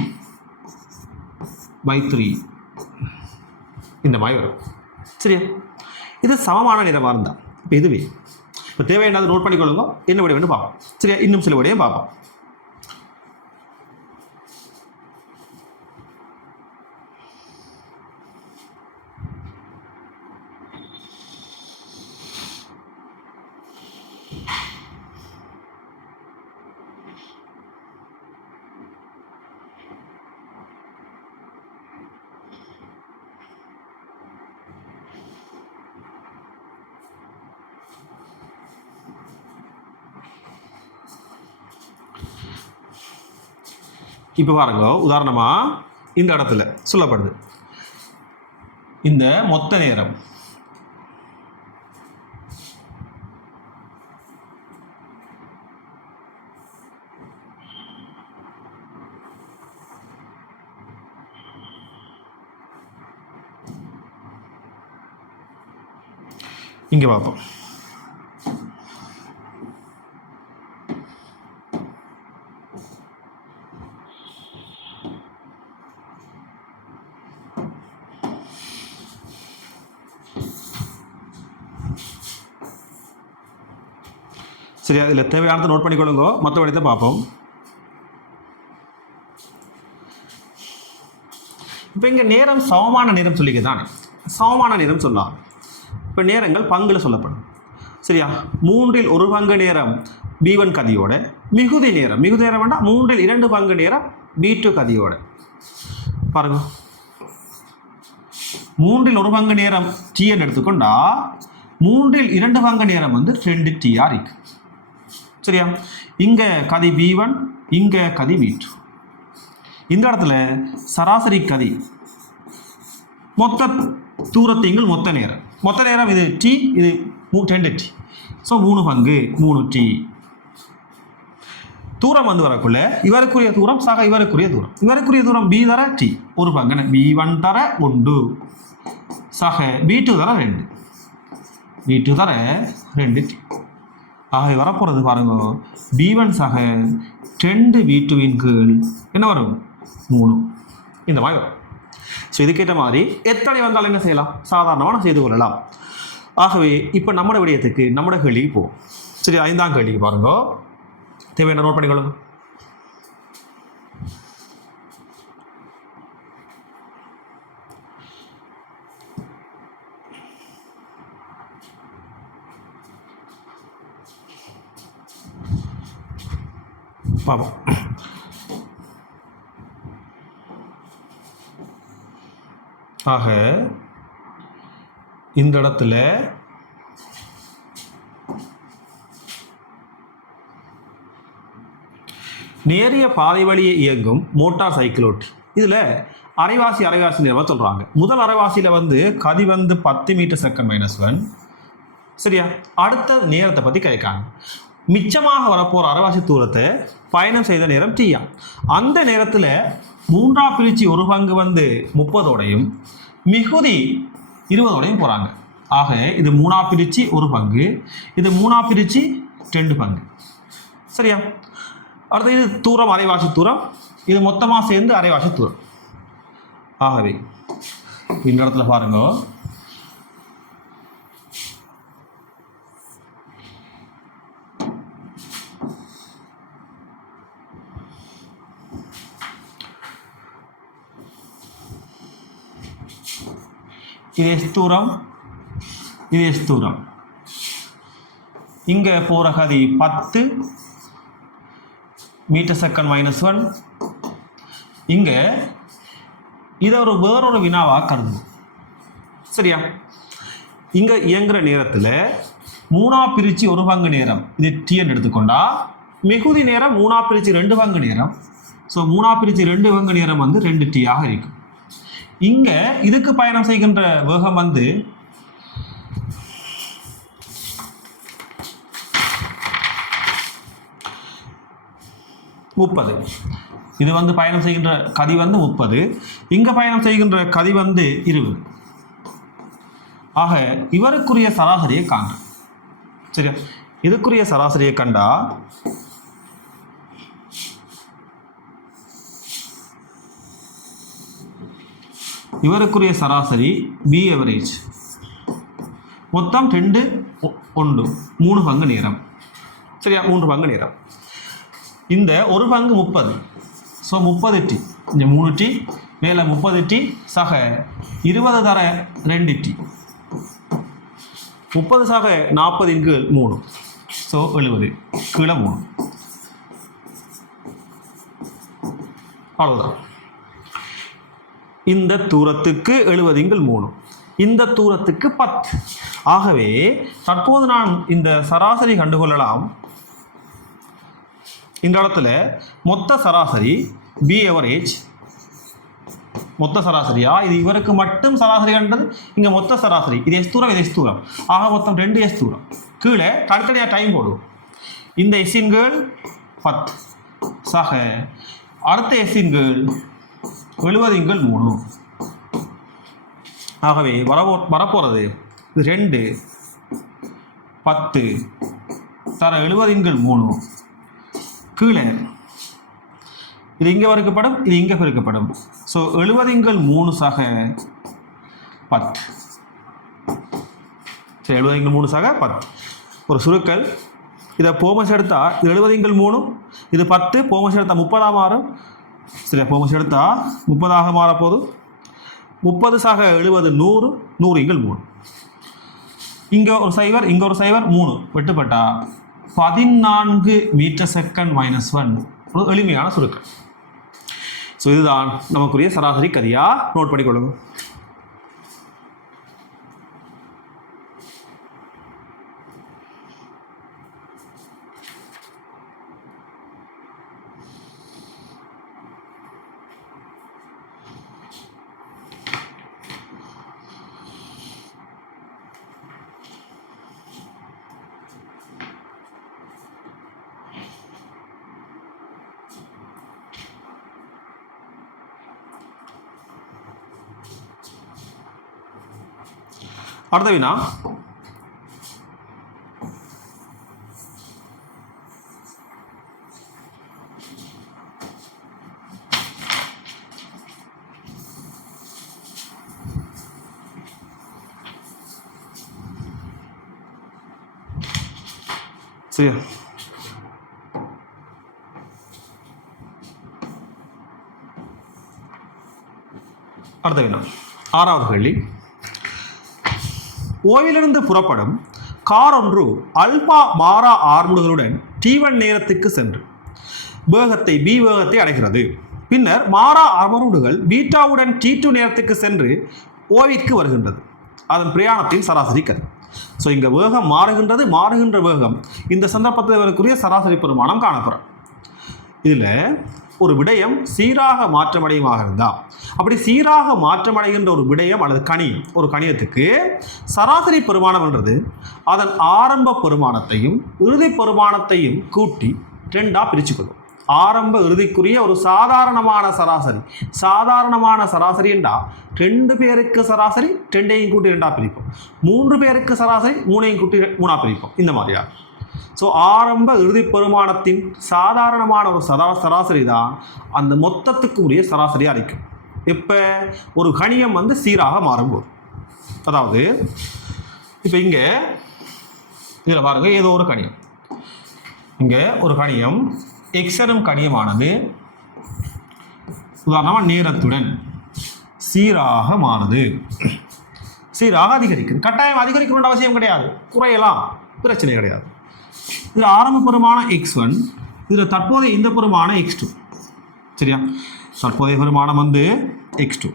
by 3 இந்த மாதிரி வரும். சரியா? இது சமமான நேரமாக இருந்தால் இப்போ இதுவே இப்போ தேவையானது நோட் பண்ணிக்கொள்ளுங்க. என்ன விட வேணும் பார்ப்போம். சரியா? இன்னும் சில விடையும் பார்ப்போம். இப்போ பாருங்க, உதாரணமாக இந்த இடத்துல சொல்லப்படுது இந்த மொத்த நேரம் இங்கே பார்ப்போம். சரி, அதில் தேவையானதை நோட் பண்ணிக்கொள்ளுங்க. மற்ற விடத்தை பார்ப்போம். இப்போ இங்கே நேரம் சமமான நேரம் சொல்லிக்க தானே, சமமான நேரம் சொல்லலாம். இப்போ நேரங்கள் பங்குல சொல்லப்படும். சரியா? 1/3 பங்கு நேரம் b1 கதியோட, மிகுதி நேரம் வேண்டாம், 3/2 பங்கு நேரம் b2 கதியோட. பாருங்க, 1/3 பங்கு நேரம் t என்று எடுத்துக்கொண்டா 3/2 பங்கு நேரம் வந்து 2t இருக்கு. சரியா? இங்கே கதி b1, இங்கே கதி b2. இந்த இடத்துல சராசரி கதி மொத்த தூரத்திங்கள் மொத்த நேரம் இது t, இது 2t. ஸோ 3 பங்கு 3t. தூரம் வந்து வரக்குள்ள இவருக்குரிய தூரம் சக இவருக்குரிய தூரம் b தர t ஒரு பங்கு b1 தர 1 சக b2 தர 2t. ஆக வரப்போகிறது பாருங்க, b1 சக 2 b2 கீழ் என்ன வரும் 3 இந்த மாதிரி வரும். ஸோ இதுக்கேற்ற மாதிரி எத்தனை வந்தாலும் என்ன செய்யலாம், சாதாரணமாக செய்து கொள்ளலாம். ஆகவே இப்போ நம்மளோட விடயத்துக்கு நம்மளோட கேள்விக்கு போவோம். சரி, 5ஆம் கேள்விக்கு பாருங்க. தேவையான நோட் பண்ணிக்கொள்ளுங்க. பார்ப்போம். ஆக இந்த இடத்துல நேரிய பாதை வழியே இயங்கும் மோட்டார் சைக்கிள் ஓட்டி இதில் அரைவாசி நேரமாக சொல்கிறாங்க. முதல் அரைவாசியில் வந்து கதி வந்து 10 மீட்டர் செகண்ட் -1. சரியா? அடுத்த நேரத்தை பற்றி கேட்காங்க. மிச்சமாக வரப்போகிற அரைவாசி தூரத்தை பயணம் செய்த நேரம் டீயா. அந்த நேரத்தில் 3ஆ பிரிச்சு 1 பங்கு வந்து 30ஓடையும் மிகுதி 20ஓடையும் போகிறாங்க. ஆக இது 3ஆ பிரிச்சு 1 பங்கு, இது 3ஆ பிரிச்சு 2 பங்கு. சரியா? அடுத்து இது தூரம் அரைவாசி தூரம், இது மொத்தமாக சேர்ந்து அரைவாசி தூரம். ஆகவே இந்த இடத்துல பாருங்க, இது எஸ் தூரம், இது எஸ் தூரம். இங்கே போகிற கதி 10 மீட்டர் செகண்ட் -1. இங்கே இதை வேறொரு வினாவாக கருதும். சரியா? இங்கே இயங்குகிற நேரத்தில் 3 பிரித்து 1 பங்கு நேரம் இது டின்னு எடுத்துக்கொண்டா மிகுதி நேரம் 3 பிரித்து 2 பங்கு நேரம். ஸோ 3 பிரித்து 2 பங்கு நேரம் வந்து 2 டியாக இருக்கும். இங்கே இதுக்கு பயணம் செய்கின்ற வேகம் வந்து முப்பது. இது வந்து பயணம் செய்கின்ற கதி வந்து 30. இங்கே பயணம் செய்கின்ற கதி வந்து 20. ஆக இவருக்குரிய சராசரியை காண்க. சரியா? இதுக்குரிய சராசரியை கண்டா இவருக்குரிய சராசரி பி எவரேஜ் மொத்தம் 2 1 3 பங்கு நேரம். சரியா? 3 பங்கு நேரம். இந்த 1 பங்கு 30. ஸோ 30 டி, இந்த 3 டி மேலே 30 டி சக 20 தர 2 டி, 30 சக 40 இங்கு 3. ஸோ 70 கீழே 3. அவ்வளோதான். இந்த தூரத்துக்கு 70 இங்கு 3, இந்த தூரத்துக்கு 10. ஆகவே தற்போது நான் இந்த சராசரி கண்டுகொள்ளலாம். இந்த இடத்துல மொத்த சராசரி பி எவரேஜ் மொத்த சராசரியா, இது இவருக்கு மட்டும் சராசரி கண்டது. இங்கே மொத்த சராசரி இது எஸ் தூரம், இது எஸ் தூரம். ஆக மொத்தம் 2 எஸ் தூரம். கீழே தனித்தனியாக டைம் போடுவோம். இந்த எஸ்ஸின்கள் 10 சக அடுத்த எஸ்ஸின்கள் 70 இன்கள் 3. ஆகவே வரப்போகிறது 2 10 தர 70 இன்கள் 3. கீழே இது இங்கே வகுக்கப்படும், இது இங்கே பெருக்கப்படும். ஸோ 70 இன்கள் 3 சக 10. சரி, 70 இன்கள் 3 சக 10. ஒரு சுருக்கல். இதை போமஸ் எடுத்தால் இது 70 இன்கள் 3, இது 10. போமஸ் எடுத்தால் 30 மாறும். சரி, போமஸ் எடுத்தால் 30 மாறப்போது. 30 சக 70 100, 100 இன்கள் 3. இங்கே ஒரு சைவர், இங்கே ஒரு சைவர், 3 வெட்டுப்பட்டா 14 மீட்டர் செகண்ட் -1. ஒரு எளிமையான சுருக்கம். ஸோ இதுதான் நமக்குரிய சராசரி கதியா. நோட் பண்ணிக்கொள்ளுங்க. அடுத்த வினா, சரியா? அடுத்த வினா, 6வது கேள்வி. ஓவிலிருந்து புறப்படும் கார் ஒன்று அல்பா மாறா ஆர்முடுகளுடன் T1 நேரத்துக்கு சென்று வேகத்தை B வேகத்தை அடைகிறது. பின்னர் மாறா ஆர்முடுகள் பீட்டாவுடன் T2 நேரத்துக்கு சென்று ஓவிற்கு வருகின்றது. அதன் பிரயாணத்தின் சராசரி கதி. ஸோ இங்கே வேகம் மாறுகின்ற வேகம் இந்த சந்தர்ப்பத்தில் வரக்கூடிய சராசரி பெருமானம் காணப்படும். இதில் ஒரு விடயம் சீராக மாற்றமடையுமாக இருந்தால், அப்படி சீராக மாற்றமடைகின்ற ஒரு விடயம் அல்லது ஒரு கணியத்துக்கு சராசரி பெருமானம் என்றது அதன் ஆரம்ப பெருமானத்தையும் இறுதி பெருமானத்தையும் கூட்டி 2ஆக பிரிச்சுக்கொள்ளும். ஆரம்ப இறுதிக்குரிய ஒரு சாதாரணமான சராசரி என்றால் 2 பேருக்கு சராசரி 2ஐயும் கூட்டி 2ஆக பிரிப்போம். 3 பேருக்கு சராசரி 3ஐயும் கூட்டி 3ஆக பிரிப்போம். இந்த மாதிரியா. ஸோ ஆரம்ப இறுதி பெருமானத்தின் சாதாரணமான ஒரு சராசரி தான் அந்த மொத்தத்துக்கு உரிய சராசரியாக அளிக்கும். இப்போ ஒரு கணியம் வந்து சீராக மாறும்போது, அதாவது இப்போ இங்கே இதில் பாருங்க, ஏதோ ஒரு கணியம், இங்கே ஒரு கணியம் எக்ஸனும் கணியமானது உதாரணமாக நேரத்துடன் சீராக மாறுது, சீராக அதிகரிக்குது. கட்டாயம் அதிகரிக்கணும்னு அவசியம் கிடையாது, குறையலாம், பிரச்சனை கிடையாது. இதில் ஆரம்ப பெருமானம் x1, இதில் தற்போதைய இந்த பெருமானம் x2. சரியா? தற்போதைய பெருமானம் வந்து x2.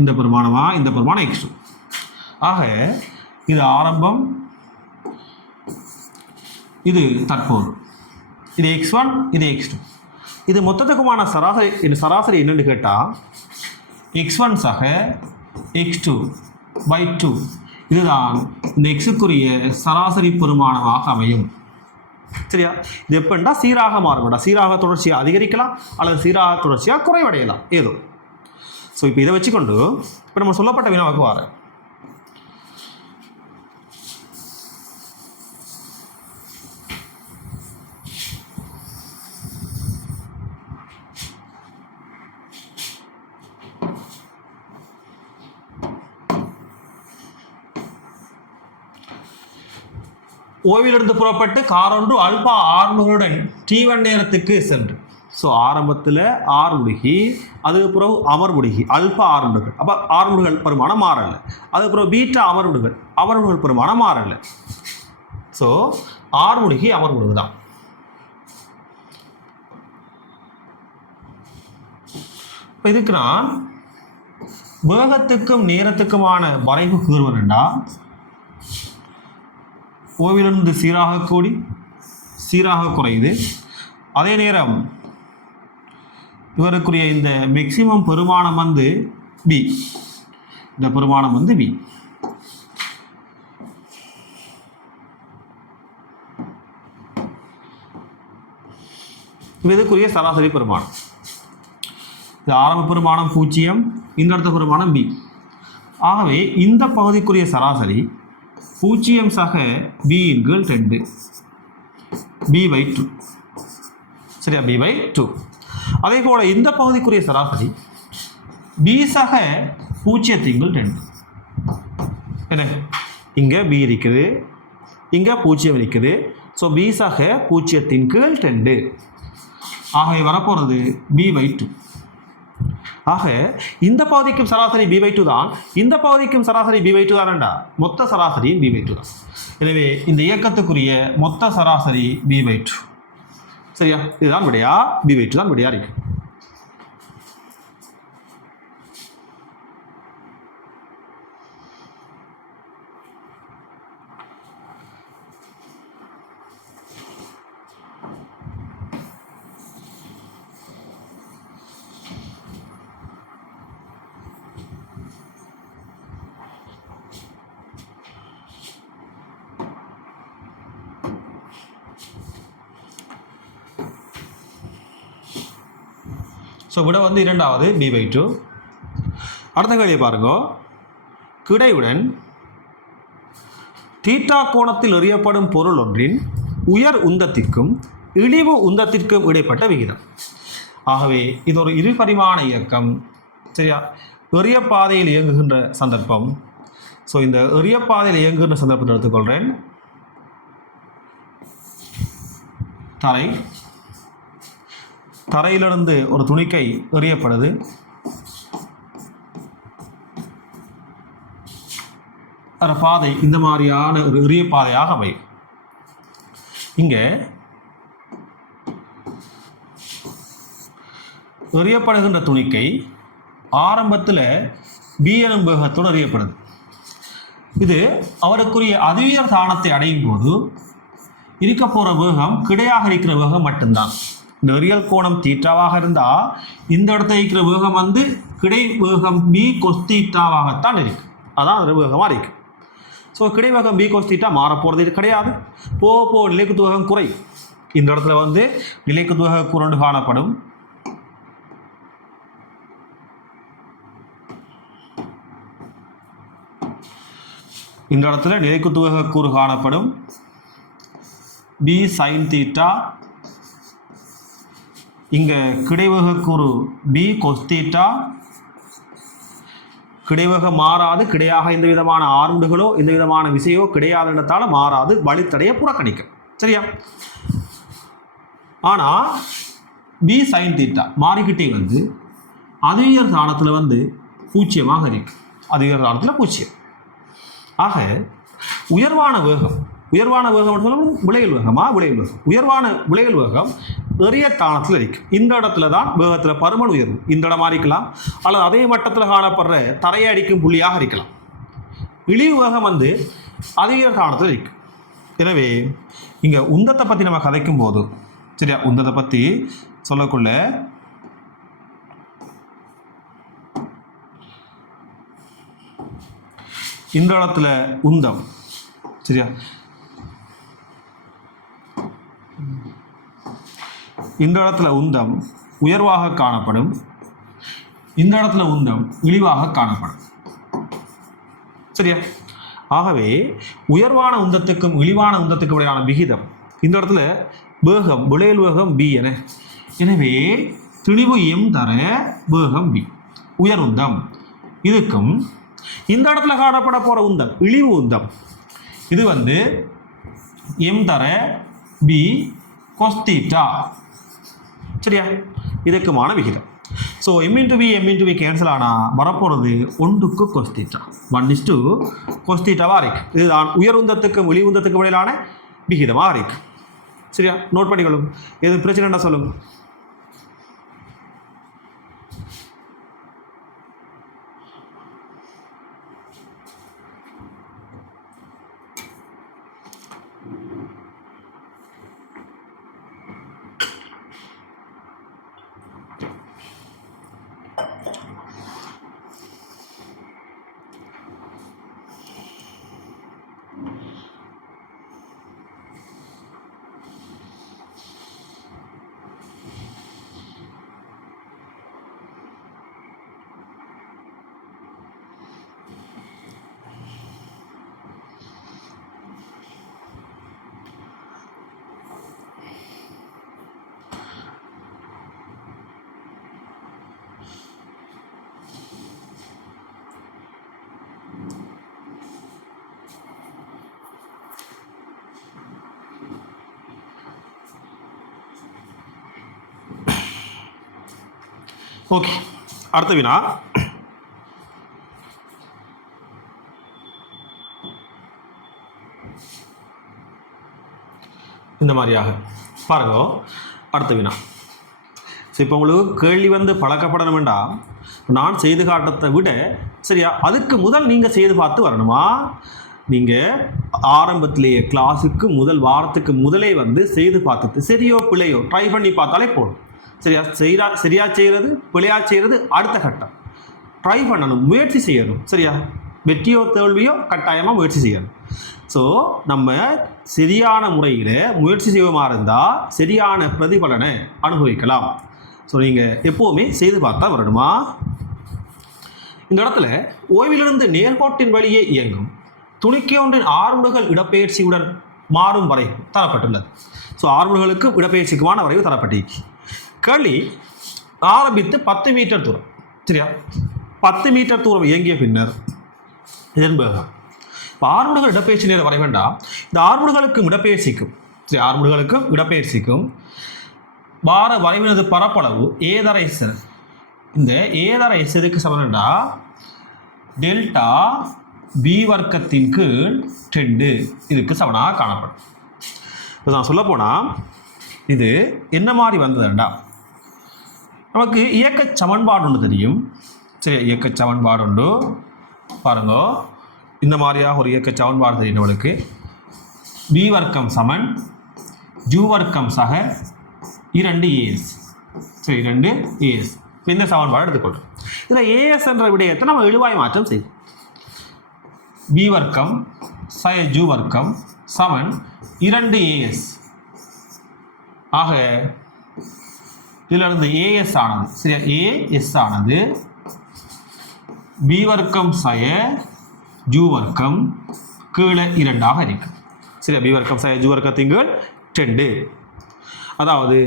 இந்த பெருமானமா இந்த பெருமானம் x2. ஆக இது ஆரம்பம், இது தற்போது, இது x1 இது x2. இது மொத்தத்துக்குமான சராசரி என்னன்னு கேட்டால் x1 சக x2/2. இதுதான் இந்த எக்ஸுக்குரிய சராசரி பெருமானமாக அமையும். சரியா? இது எப்படின்னா சீராக மாறுபடா, சீராக தொடர்ச்சியாக அதிகரிக்கலாம் அல்லது சீராக தொடர்ச்சியாக குறைவடையலாம் ஏதோ. ஸோ இப்போ இதை வச்சுக்கொண்டு இப்போ நம்ம சொல்லப்பட்ட வினாவுக்கு வர ஓய்விலிருந்து புறப்பட்டு காரொன்று அல்பா ஆர்முகளுடன் T1 நேரத்துக்கு சென்று. ஸோ ஆரம்பத்தில் ஆர் முடுகி அதுக்கப்புறம் அமர் முடுகி அல்பா ஆர்முடுகள். அப்போ ஆர்முடுகள் பெருமானம் மாறலை. அதுக்கப்புறம் பீட்டா அமர்முடுகள் பெருமானம் மாறலை. ஸோ ஆர் முடுகி அமர் முடுகு தான். இப்போ இதுக்கு நான் வேகத்துக்கும் நேரத்துக்குமான வரைவு கூறுவனண்டா ஓய்விலிருந்து சீராக கூடி சீராக குறையுது. அதே நேரம் இவருக்குரிய இந்த மேக்சிமம் பெருமானம் வந்து பி. இந்த பெருமானம் வந்து பி. இதுக்குரிய சராசரி பெருமானம். இது ஆரம்ப பெருமானம் 0, இந்த இடத்த பெருமானம் பி. ஆகவே இந்த பகுதிக்குரிய சராசரி 0 சக b/2 b/2. சரியா? b/2. அதே போல இந்த பகுதிக்குரிய சராசரி b சக 0/2. என்ன, இங்கே b இருக்குது, இங்கே 0 இருக்குது. ஸோ b சக 0/2. ஆகவே வரப்போகிறது b/2. ஆக இந்த பகுதிக்கும் சராசரி b/2 தான், இந்த பகுதிக்கும் சராசரி b/2 தானண்டா, மொத்த சராசரியும் b/2 தான். எனவே இந்த இயக்கத்துக்குரிய மொத்த சராசரி b/2. சரியா? இதுதான் விடையா, b/2 தான் விடையா இருக்கு. ஸோ விட வந்து இரண்டாவது b/2. அடுத்த கேள்வியை பாருங்க. கிடையுடன் தீட்டா கோணத்தில் எறியப்படும் பொருள் ஒன்றின் உயர் உந்தத்திற்கும் இழிவு உந்தத்திற்கும் இடைப்பட்ட விகிதம். ஆகவே இது ஒரு இருபரிமாண இயக்கம். சரியா? எறிய பாதையில் இயங்குகின்ற சந்தர்ப்பம். ஸோ இந்த எறிய பாதையில் இயங்குகின்ற சந்தர்ப்பத்தை எடுத்துக்கொள்கிறேன். தரையிலிருந்து ஒரு துணிக்கை எறியப்படுது. அந்த பாதை இந்த மாதிரியான ஒரு எறிய பாதையாக அமையும். இங்கே எறியப்படுகின்ற துணிக்கை ஆரம்பத்தில் b எனும் வேகத்தோடு எறியப்படுது. இது அவருக்குரிய அதிஉயர் தானத்தை அடையும் போது இருக்க போகிற வேகம் கிடையாக இருக்கிற வேகம் மட்டும்தான். இந்த எறியல் கோணம் தீட்டாவாக இருந்தால் இந்த இடத்துல இருக்கிற வேகம் வந்து கிடை வேகம் b cos தீட்டாவாகத்தான் இருக்கு. அதான் அது வேகமாக இருக்கு. ஸோ கிடை வேகம் b cos தீட்டா மாறப்போகிறது கிடையாது. போக நிலைக்குத்து வேகம் குறை. இந்த இடத்துல வந்து நிலைக்குத்து வேக கூறு காணப்படும். இந்த இடத்துல நிலைக்குத்து வேக கூறு காணப்படும். b sin theta. இங்கே கிடைவேக கூறு b cos தீட்டா. கிடைவேகம் மாறாது, கிடையாக இந்த விதமான ஆர்முடுகளோ இந்த விதமான விசையோ கிடையாது இடத்தால் மாறாது, வழித்தடைய புறக்கணிக்கும். சரியா? ஆனால் b sin தீட்டா மாறிக்கிட்டே வந்து அதிஉயர் தானத்தில் வந்து 0 இருக்கு. அதிஉயர் தானத்தில் 0. ஆக உயர்வான வேகம் விளையல் வேகமா விளையல் வேகம். உயர்வான விளையல் வேகம் எறிய தானத்தில் இருக்கும். இந்த இடத்துல தான் வேகத்தில் பருமன் உயரும். இந்த இடமா இருக்கலாம், அல்லது அதே மட்டத்தில் காணப்படுற தரையை அடிக்கும் புள்ளியாக இருக்கலாம். இழிவு வேகம் வந்து அதிக தானத்தில் இருக்கும். எனவே இங்கே உந்தத்தை பற்றி நம்ம கதைக்கும் போது சரியா, உந்தத்தை பற்றி சொல்லக்குள்ள இந்த இடத்துல உந்தம் சரியா, இந்த இடத்துல உந்தம் உயர்வாக காணப்படும், இந்த இடத்துல உந்தம் இழிவாக காணப்படும் சரியா. ஆகவே உயர்வான உந்தத்துக்கும் இழிவான உந்தத்துக்கும் இடையான விகிதம் இந்த இடத்துல வேகம் விளையல் வேகம் பி என. எனவே திணிவு எம் தர வேகம் பி உயர் உந்தம். இதுக்கும் இந்த இடத்துல காணப்பட போகிற உந்தம் இழிவு உந்தம் இது வந்து எம் தர பி கொஸ்தீட்டா சரியா, இதுக்குமான விகிதம். So M into we cancel ஆனால் வரப்போகிறது 1க்கு கொஸ்தீட்டா 1:2 கொஸ்தீட்டாவாக இருக்கு. இதுதான் உயர் உந்தத்துக்கும் இழிவு உந்தத்துக்கும் இடையிலான விகிதமாக இருக்கு சரியா. நோட் பண்ணிக்கொள்ளும். எது பிரச்சனைன்னா சொல்லுங்க. ஓகே, அடுத்த வினா. இந்த மாதிரியாக பாருங்க. அடுத்த வினா. இப்போ உங்களுக்கு கேள்வி வந்து பழக்கப்படணும் வேண்டாம், நான் செய்து காட்டத்தை விட சரியா அதுக்கு முதல் நீங்கள் செய்து பார்த்து வரணுமா. நீங்கள் ஆரம்பத்திலேயே கிளாஸுக்கு முதல் வாரத்துக்கு முதலே வந்து செய்து பார்த்துட்டு சரியோ பிழையோ ட்ரை பண்ணி பார்த்தாலே போதும் சரியா. சரியா செய்கிறது பிழையா செய்கிறது அடுத்த கட்டம். ட்ரை பண்ணணும், முயற்சி செய்யணும் சரியா. வெற்றியோ தோல்வியோ கட்டாயமாக முயற்சி செய்யணும். ஸோ நம்ம சரியான முறையில் முயற்சி செய்வோமா இருந்தால் சரியான பிரதிபலனை அனுபவிக்கலாம். ஸோ நீங்கள் எப்போவுமே செய்து பார்த்தா வரணுமா. இந்த இடத்துல ஓய்விலிருந்து நேர்கோட்டின் வழியே இயங்கும் துணிக்கை ஒன்றின் ஆர்முடுகள் இடப்பெயர்ச்சியுடன் மாறும் வரைவு தரப்பட்டுள்ளது. ஸோ ஆர்முடுகளுக்கும் இடப்பெயர்ச்சிக்குமான வரைவு தரப்பட்டிருக்கு. கேள்வி ஆரம்பித்து 10 மீட்டர் தூரம் சரியா, 10 மீட்டர் தூரம் இயங்கிய பின்னர் இதன் வேகம். இப்போ ஆர்முடுகள் இடப்பெயர்ச்சி நேரம் வரை வேண்டாம். இந்த ஆர்முடுகளுக்கும் இடப்பெயர்ச்சிக்கும் சரி, ஆர்முடுகளுக்கும் இடப்பெயர்ச்சிக்கும் வார வரைவினது பரப்பளவு ஏதரை எஸ். இந்த ஏதரை எஸ் எதுக்கு சமம்னா டெல்டா பி வர்க்கத்தின் கீழ் 2 இதுக்கு சமனாக காணப்படும். இப்போ நான் சொல்ல போனால் இது என்ன மாதிரி வந்ததுண்டா, நமக்கு இயக்க சமன்பாடு ஒன்று தெரியும் சரி. இயக்க சமன்பாடு உண்டு பாருங்க. இந்த மாதிரியாக ஒரு இயக்க சமன்பாடு தெரியும் நம்மளுக்கு. பி வர்க்கம் சமன் ஜூ வர்க்கம் சக 2 ஏஎஸ் சரி, 2 ஏஎஸ். இப்போ இந்த சமன்பாடு எடுத்துக்கொள்ளும். இதில் ஏஎஸ் என்ற விடயத்தை நம்ம எழுவாய் மாற்றம் செய்யும். பி வர்க்கம் சய ஜூ வர்க்கம் சமன் 2 ஏஎஸ். ஆக இதில் இருந்து ஏஎஸ் ஆனது சரியா, ஏஎஸ் ஆனது பி வர்க்கம் சய ஜூ வர்க்கம் கீழே 2ஆக இருக்கும் சரியா. பி வர்க்கம் சய ஜூ வர்க்கத்தின் கீழ் 2. அதாவது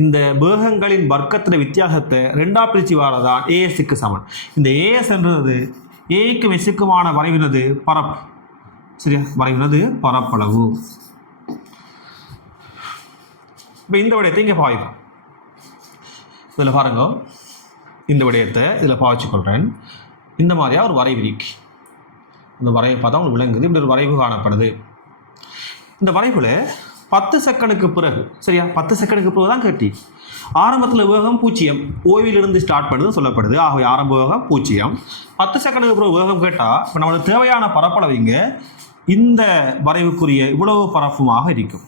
இந்த வேகங்களின் வர்க்கத்தின் வித்தியாசத்தை 2ஆக பிரித்து வரதான் ஏஎஸ்க்கு சமன். இந்த ஏஎஸ் என்றது ஏக்கும் எஸ்க்குமான வரைவினது பரப்பு சரியா, வரைவினது பரப்பளவு. இப்போ இந்த விடயத்தை இங்கே பாய்ப்போம். இதில் பாருங்க, இந்த விடயத்தை இதில் பாய்ச்சிக்கொள்கிறேன். இந்த மாதிரியாக ஒரு வரைவு இருக்கு. இந்த வரைவை பார்த்தா உங்களுக்கு விளங்குது. இப்படி ஒரு வரைவு காணப்படுது. இந்த வரைவில் 10 செகண்டுக்கு பிறகு, சரியா, 10 செகண்டுக்கு பிறகு தான் கேட்டி. ஆரம்பத்தில் வேகம் 0, ஓய்விலிருந்து ஸ்டார்ட் பண்ணுறது சொல்லப்படுது. ஆகவே ஆரம்ப வேகம் 0. 10 செகண்டுக்கு பிறகு வேகம் கேட்டால் இப்போ நம்மளுக்கு தேவையான பரப்பளவு இங்கே இந்த வரைவுக்குரிய இவ்வளவு பரப்புமாக இருக்கும்.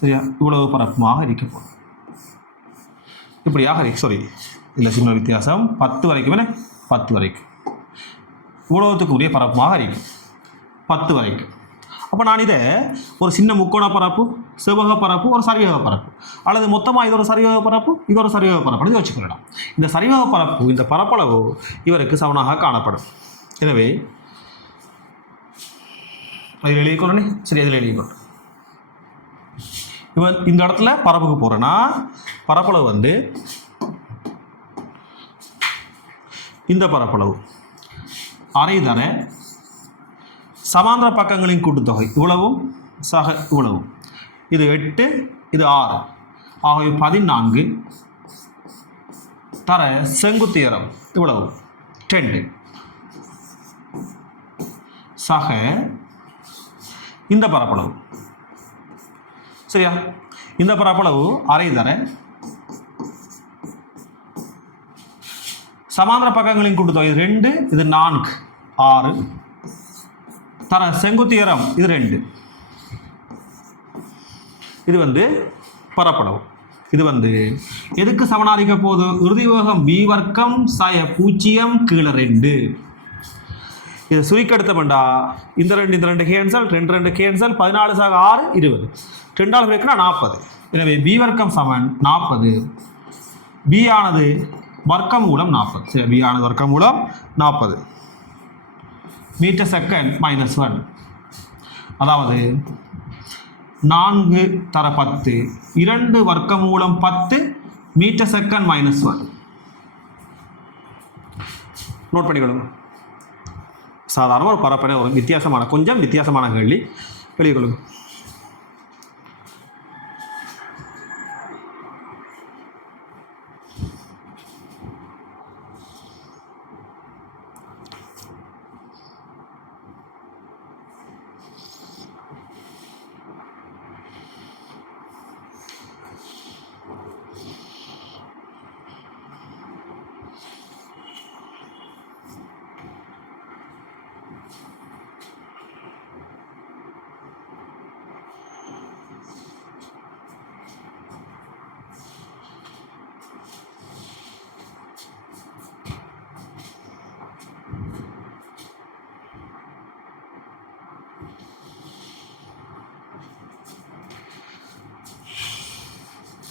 சரியா, இவ்வளவு பரப்புமாக இருக்கும். இப்படியாக இருக்கு. சாரி, இல்லை, சின்ன வித்தியாசம். 10 வரைக்கும், 10 வரைக்கும் இவ்வளவுத்துக்குரிய பரப்புமாக இருக்கும். 10 வரைக்கும். அப்போ நான் இதை ஒரு சின்ன முக்கோண பரப்பு, செவ்வக பரப்பு, ஒரு சரிவக பரப்பு, அல்லது மொத்தமாக இது ஒரு சரிவக பரப்பு, இது ஒரு சரிவக பரப்பு வச்சுக்கொள்ளலாம். இந்த சரிவக பரப்பு, இந்த பரப்பளவு இவருக்கு சமனாக காணப்படும். எனவே அதில் எழுதிக்கொள்ளனே. சரி, அதில் எழுதிக்கொள்ள. இவன் இந்த இடத்துல பரப்புக்கு போகிறேன்னா பரப்பளவு வந்து இந்த பரப்பளவு அரை தர சமாந்திர பக்கங்களின் கூட்டுத்தொகை இவ்வளவும் சக இவ்வளவும். இது 8, இது 6, ஆகவே 14 தர செங்குத்தியரம் இவ்வளவு 10 சக இந்த பரப்பளவு. சரியா, இந்த பரப்பளவு அரை தர சமாந்திர பக்கங்களின் கூட்டுத்தொகை 2, இது 4, 6 தர செங்குத்தியரம் இது 2. இது வந்து பரப்பளவு. இது வந்து எதுக்கு சமனாரிக்க போது? இறுதி வேகம் v வர்க்கம் சய 0 கீழே 2. இது சுருக்கெடுத்தோம்டா இந்த ரெண்டு கேன்சல், 2 கேன்சல், 14 சாக 6, 20, 2 பெருக்கினா 40. எனவே b வர்க்கம் சமன் 40. b ஆனது வர்க்கம் மூலம் 40. சரி, b ஆனது வர்க்கம் மூலம் 40 மீட்டர் செகண்ட் -1. அதாவது 4 தர 10, 2 வர்க்கம் மூலம் 10 மீட்டர் செகண்ட் -1. நோட் பண்ணிக்கொள்ளுங்க. சாதாரண ஒரு பரப்பனை, ஒரு வித்தியாசமான, கொஞ்சம் வித்தியாசமான கேள்வி. வெளியே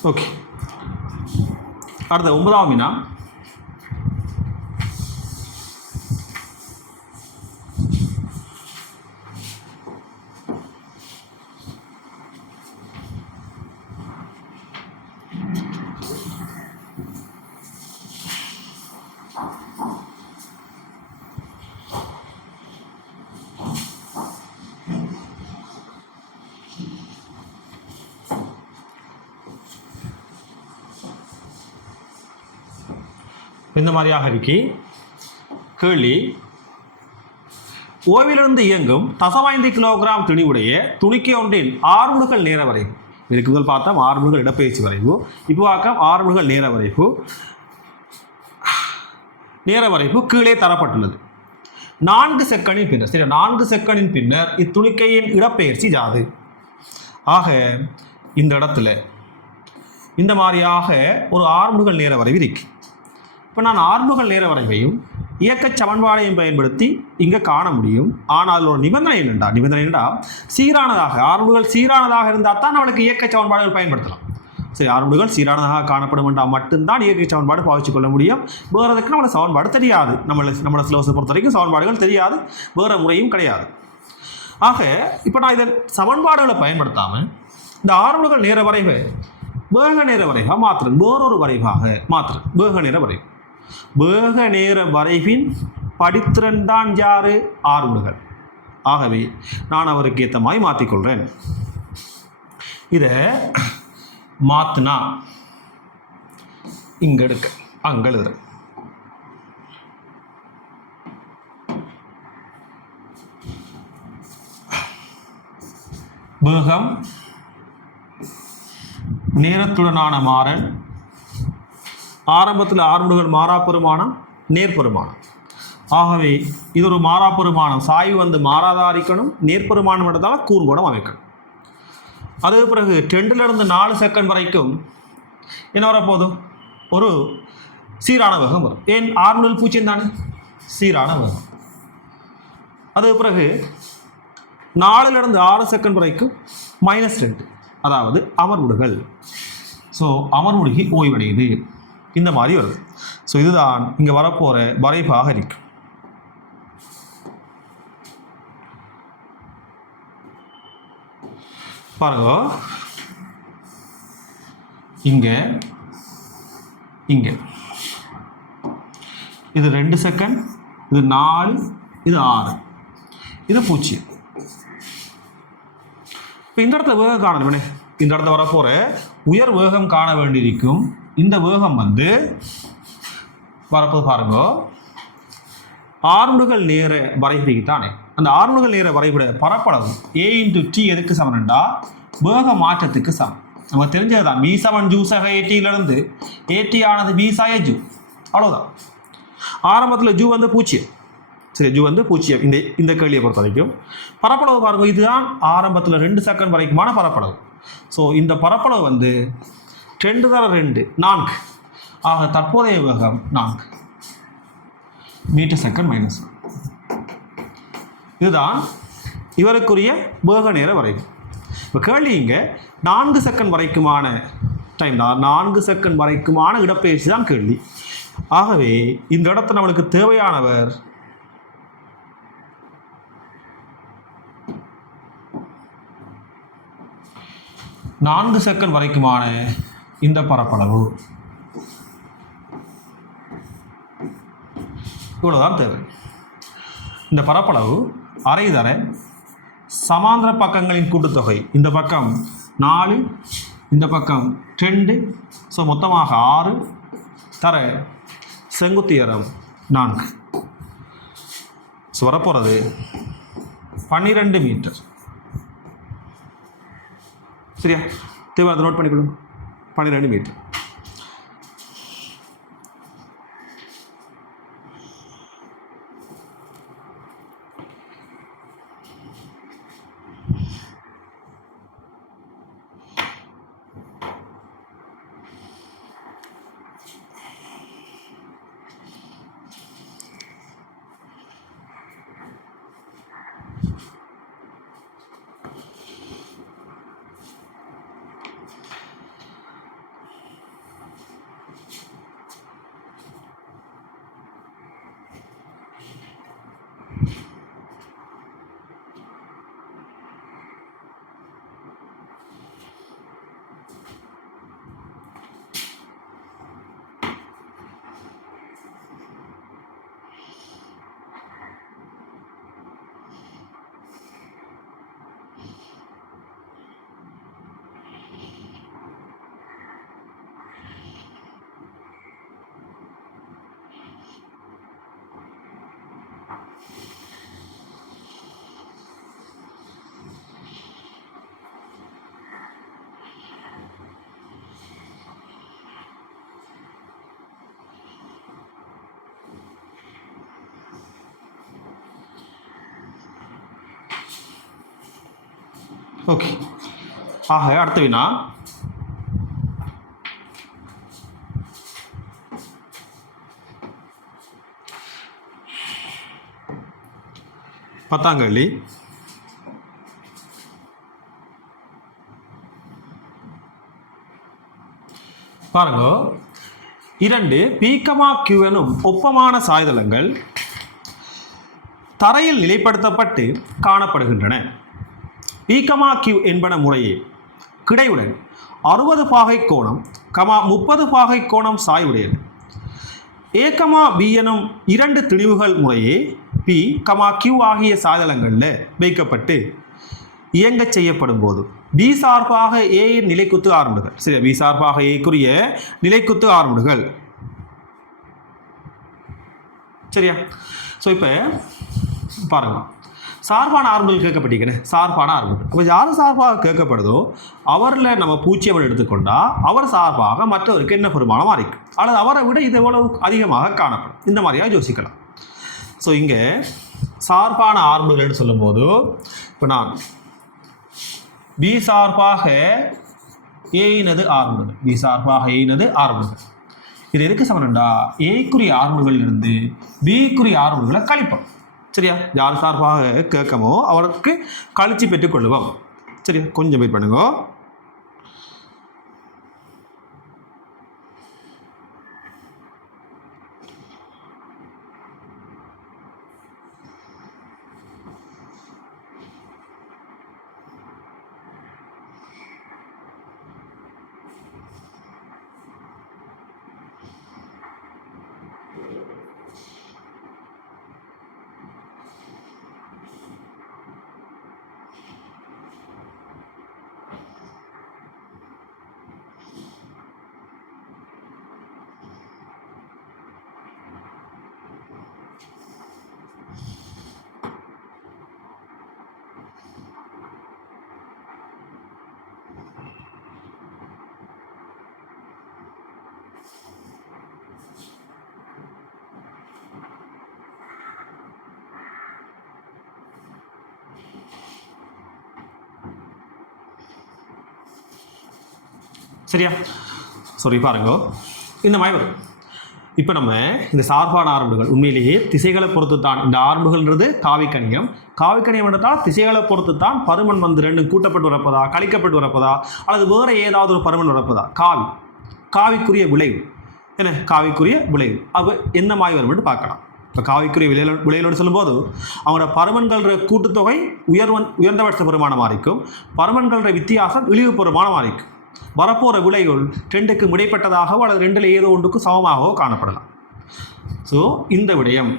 ஓகே. அடுத்த 9ஆம் வினா. இந்த மாதிரியாக இருக்கி கேள்வி. ஓய்விலிருந்து இயங்கும் 0.5 கிலோகிராம் துணிவுடைய துணிக்கை ஒன்றின் ஆறுமுடுகள் நேர வரைவு. இதுக்கு முதல் பார்த்தா ஆறுமுடுகள் இடப்பெயர்ச்சி வரைவு, இப்போ பார்க்க ஆறுமுடுகள் நேர வரைவு கீழே தரப்பட்டுள்ளது. 4 செகண்டின் பின்னர், சரி, 4 செகண்டின் பின்னர் இத்துணிக்கையின் இடப்பெயர்ச்சி யாது? ஆக இந்த இடத்துல இந்த மாதிரியாக ஒரு ஆறுமுடுகள் நேர வரைவு இருக்கு. இப்போ நான் ஆறுமுகல் நேர வரைவையும் இயக்க சமன்பாடையும் பயன்படுத்தி இங்கே காண முடியும். ஆனால் ஒரு நிபந்தனை என்னென்னா சீரானதாக, ஆறுமுகல் சீரானதாக இருந்தால் தான் நம்மளுக்கு இயக்க சமன்பாடுகள் பயன்படுத்தலாம். சரி, ஆறுமுகல் சீரானதாக காணப்படும் என்றால் மட்டும்தான் இயக்க சமன்பாடு பாவிச்சு கொள்ள முடியும். வேறு எதுக்கு நம்மளோட சமன்பாடு தெரியாது. நம்மளோட சிலபஸை பொறுத்த வரைக்கும் சமன்பாடுகள் தெரியாது, வேறு முறையும் கிடையாது. ஆக இப்போ நான் இதன் சமன்பாடுகளை பயன்படுத்தாமல் இந்த ஆறுமுகல் நேர வரைவை வேக நேர வரைவாக மாற்றுறேன், வேறொரு வரைவாக மாற்றுறேன். வேக நேர வரைவின் படித்திறன் தான் யாரு? ஆறுமுகல். ஆகவே நான் அவருக்கு ஏற்ற மாதிரி மாற்றிக்கொள்கிறேன். இதை மாற்றினா இங்கே எடுக்க அங்கே எழுதுறேன். வேகம் நேரத்துடனான மாறல் ஆரம்பத்தில் ஆரம்புகள் மாறாப்பெருமானம் நேர்பெருமானம். ஆகவே இது ஒரு மாறாப்பெருமானம். சாய்வு வந்து மாறாதா இருக்கணும், நேர்பெருமானம் எடுத்தால் கூர்கோணம் அமைக்கணும். அது பிறகு 2லிருந்து 4 செகண்ட் வரைக்கும் என்ன வரப்போதும் ஒரு சீரான வேகம் வரும். ஏன் 6 தானே சீரான வேகம். அது பிறகு 4லிருந்து 6 செகண்ட் வரைக்கும் -2, அதாவது அமர்வுடுகள். ஸோ அமர்வுடுகி ஓய்வடையுது. இந்த மாதிரி வருது. ஸோ இதுதான் இங்கே வரப்போகிற வரைபாக இருக்கும். பாருங்க, இங்கே இங்கே இது 2 செகண்ட், இது 4, இது 6, இது 0. இப்போ இந்த இடத்துல வேகம் காணணுமே. இந்த இடத்துல வரப்போகிற உயர் வேகம் காண வேண்டியிருக்கும். இந்த வேகம் வந்து வரப்போது பாருங்க, ஆர்முடுகள் நேர வரைபடிக்கு தானே. அந்த ஆர்முடுகள் நேர வரைபட பரப்பளவு a×t எதுக்கு சமன்டா வேக மாற்றத்துக்கு சமம். நமக்கு தெரிஞ்சது தான் v7 ஜூசக ஏடியிலிருந்து ஏடி ஆனது v ஜூ, அவ்வளோதான். ஆரம்பத்தில் ஜூ வந்து 0. சரி, ஜூ வந்து 0. இந்த கேள்வியை பொறுத்த வரைக்கும் பரப்பளவு பாருங்க, இதுதான் ஆரம்பத்தில் 2 செகண்ட் வரைக்குமான பரப்பளவு. ஸோ இந்த பரப்பளவு வந்து 2×2 4. ஆக தற்போதைய வேகம் 4 மீட்டர்/செகண்ட்-. இதுதான் இவருக்குரிய வேக நேர வரைவு. இப்போ கேள்வி இங்கே 4 செகண்ட் வரைக்குமான டைம் தான், 4 செகண்ட் வரைக்குமான இடப்பெயர்ச்சி தான் கேள்வி. ஆகவே இந்த இடத்துல நம்மளுக்கு தேவையானவர் நான்கு செகண்ட் வரைக்குமான இந்த பரப்பளவு, இவ்வளோதான் தேவை. இந்த பரப்பளவு அரைதர சமாந்திர பக்கங்களின் கூட்டுத்தொகை. இந்த பக்கம் 4, இந்த பக்கம் 2, ஸோ மொத்தமாக 6 தர செங்குத்தியரம் 4. ஸோ வரப்போகிறது 12 மீட்டர். சரியா? தேவை அதை நோட் பண்ணிக்கொள்ளுங்க. 12 மீட்டர். ஓகே. ஆக அடுத்த வினா, பத்தாங்கள்ளி. பாருங்க, 2 P, Q எனும் ஒப்பமான சாய்தளங்கள் தரையில் நிலைப்படுத்தப்பட்டு காணப்படுகின்றன. P, Q என்பன முறையே கிடையுடன் 60 பாகை கோணம், 30 பாகை கோணம் சாய்வுடையது. A, B எனும் 2 திணிவுகள் முறையே P, Q ஆகிய சாய்தளங்களில் வைக்கப்பட்டு இயங்க செய்யப்படும் போது B சார்பாக A இன் நிலைக்குத்து ஆர்முடுகள். சரியா? B சார்பாக A-க்குரிய நிலைக்குத்து ஆர்முடுகள். சரியா? ஸோ இப்போ பாருங்க, சார்பான ஆர்முகள் கேட்கப்பட்டிருக்கிறேன், சார்பான ஆர்முகள். அப்போ யார் சார்பாக கேட்கப்படுதோ அவரில் நம்ம பூச்சியவன் எடுத்துக்கொண்டால் அவர் சார்பாக மற்றவருக்கு என்ன பெருமானமாக இருக்கும், அல்லது அவரை விட இது எவ்வளவு அதிகமாக காணப்படும், இந்த மாதிரியாக யோசிக்கலாம். ஸோ இங்கே சார்பான ஆர்முகள்னு சொல்லும்போது இப்போ நான் பி சார்பாக ஏயினது ஆர்முகள், பி சார்பாக ஏயினது ஆர்முகள். இது எதுக்கு சமனண்டா ஏக்குரிய ஆர்முகளிலிருந்து பிக்குரிய ஆர்முகளை கழிப்போம். சரியா, யார் சார்பாக கேட்கமோ அவருக்கு கழிச்சு பெற்றுக்கொள்ளுவோம். சரியா, கொஞ்சம் வெயிட் பண்ணுங்க. சரியா, சாரி பாருங்க, இந்த மாதிரி வரும். இப்போ நம்ம இந்த சார்பான ஆரம்புகள் உண்மையிலேயே திசைகளை பொறுத்து தான். இந்த ஆரம்புகள்ன்றது காவிக்கணியம். காவிக்கணியம் என்றால் திசைகளை பொறுத்து தான் பருமன் வந்து ரெண்டு கூட்டப்பட்டு வரப்பதா, கழிக்கப்பட்டு வரப்பதா, அல்லது வேறு ஏதாவது ஒரு பருமன் வரப்பதா. காவிக்குரிய விளைவு என்ன, காவிக்குரிய விளைவு அப்போ என்ன மாதிரி வரும் என்று பார்க்கலாம். இப்போ காவிக்குரிய விளைவுகளோடு சொல்லும்போது அவங்களோட பருமன்கள கூட்டுத்தொகை உயர்ந்தபட்ச பெருமானமாக இருக்கும், பருமன்கள வித்தியாசம் இழிவு பெருமானமாக இருக்கும். வரப்போகிற விளைவுகள் ரெண்டுக்கு இடைப்பட்டதாகவோ அல்லது ரெண்டில் ஏதோ ஒன்றுக்கு சமமாகவோ காணப்படலாம். ஸோ இந்த விடயம்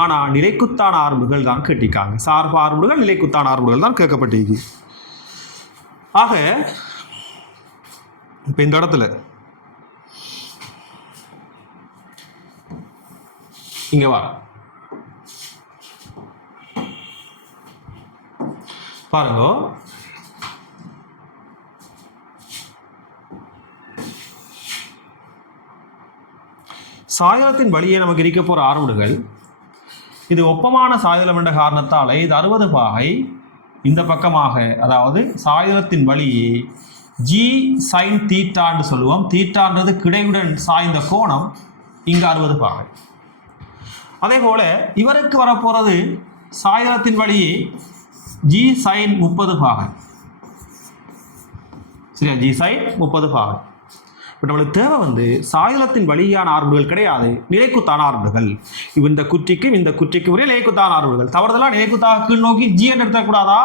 ஆனால் நிலைக்குத்தான ஆரம்புகள் தான் கேட்டிருக்காங்க. சார்பு ஆரம்புகள் நிலைக்குத்தான ஆரம்புகள் தான் கேட்கப்பட்டிருக்கு. ஆக இப்போ இந்த இடத்துல இங்கே வர பாருங்க, சாயலத்தின் வழியே நமக்கு இருக்க போகிற ஆர்முடுகள் இது ஒப்பமான சாயலம் என்ற காரணத்தால் இது 60 பாகை இந்த பக்கமாக, அதாவது சாயலத்தின் வழியே ஜி சைன் தீட்டான்னு சொல்லுவோம். தீட்டான்றது கிடையுடன் சாய்ந்த கோணம் இங்கே 60 பாகை. அதே போல் இவருக்கு வரப்போகிறது சாயலத்தின் வழியே ஜி சைன் 30 பாகை. சரியா, ஜி சைன் 30 பாகை. இப்போ நம்மளுக்கு தேவை வந்து சாயலத்தின் வழியான ஆர்முகள் கிடையாது, நிலைக்குத்தான ஆர்முகள். இப்போ இந்த குற்றிக்கும் ஒரே நிலைக்குத்தான ஆர்முகள். தவறுதலாக நிலைக்குத்தாக கீழ் நோக்கி ஜி என்று எடுத்துக்கூடாதா,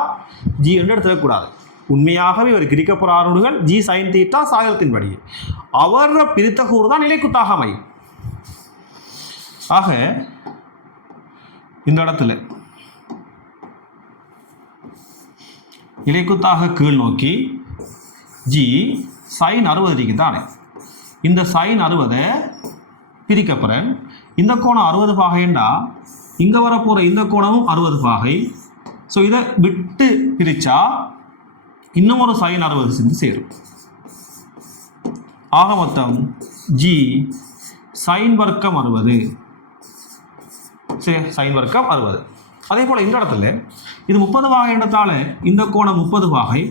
ஜி என்று எடுத்துக்கூடாது. உண்மையாகவே இவர் கிரிக்க போகிற ஆர்முகள் ஜி சைன் தீட்டா சாயலத்தின் வழி. அவர பிரித்த கூறு தான் நிலைக்குத்தாக அமையும். ஆக இந்த இடத்துல நிலைக்குத்தாக கீழ் நோக்கி ஜி சைன் 60 தானே, இந்த சைன் 60 பிரிக்கப்புறேன். இந்த கோணம் 60 பாகைண்டா இங்கே வரப்போகிற இந்த கோணமும் 60 பாகை. ஸோ இதை விட்டு பிரித்தா இன்னும் ஒரு சைன் 60 செஞ்சு சேரும். ஆக மொத்தம் ஜி சைன் வர்க்கம் 60. சரி, சைன் வர்க்கம் 60. அதே போல் இந்த இடத்துல இது 30 பாகை இடத்தால் இந்த கோணம் 30 பாகை.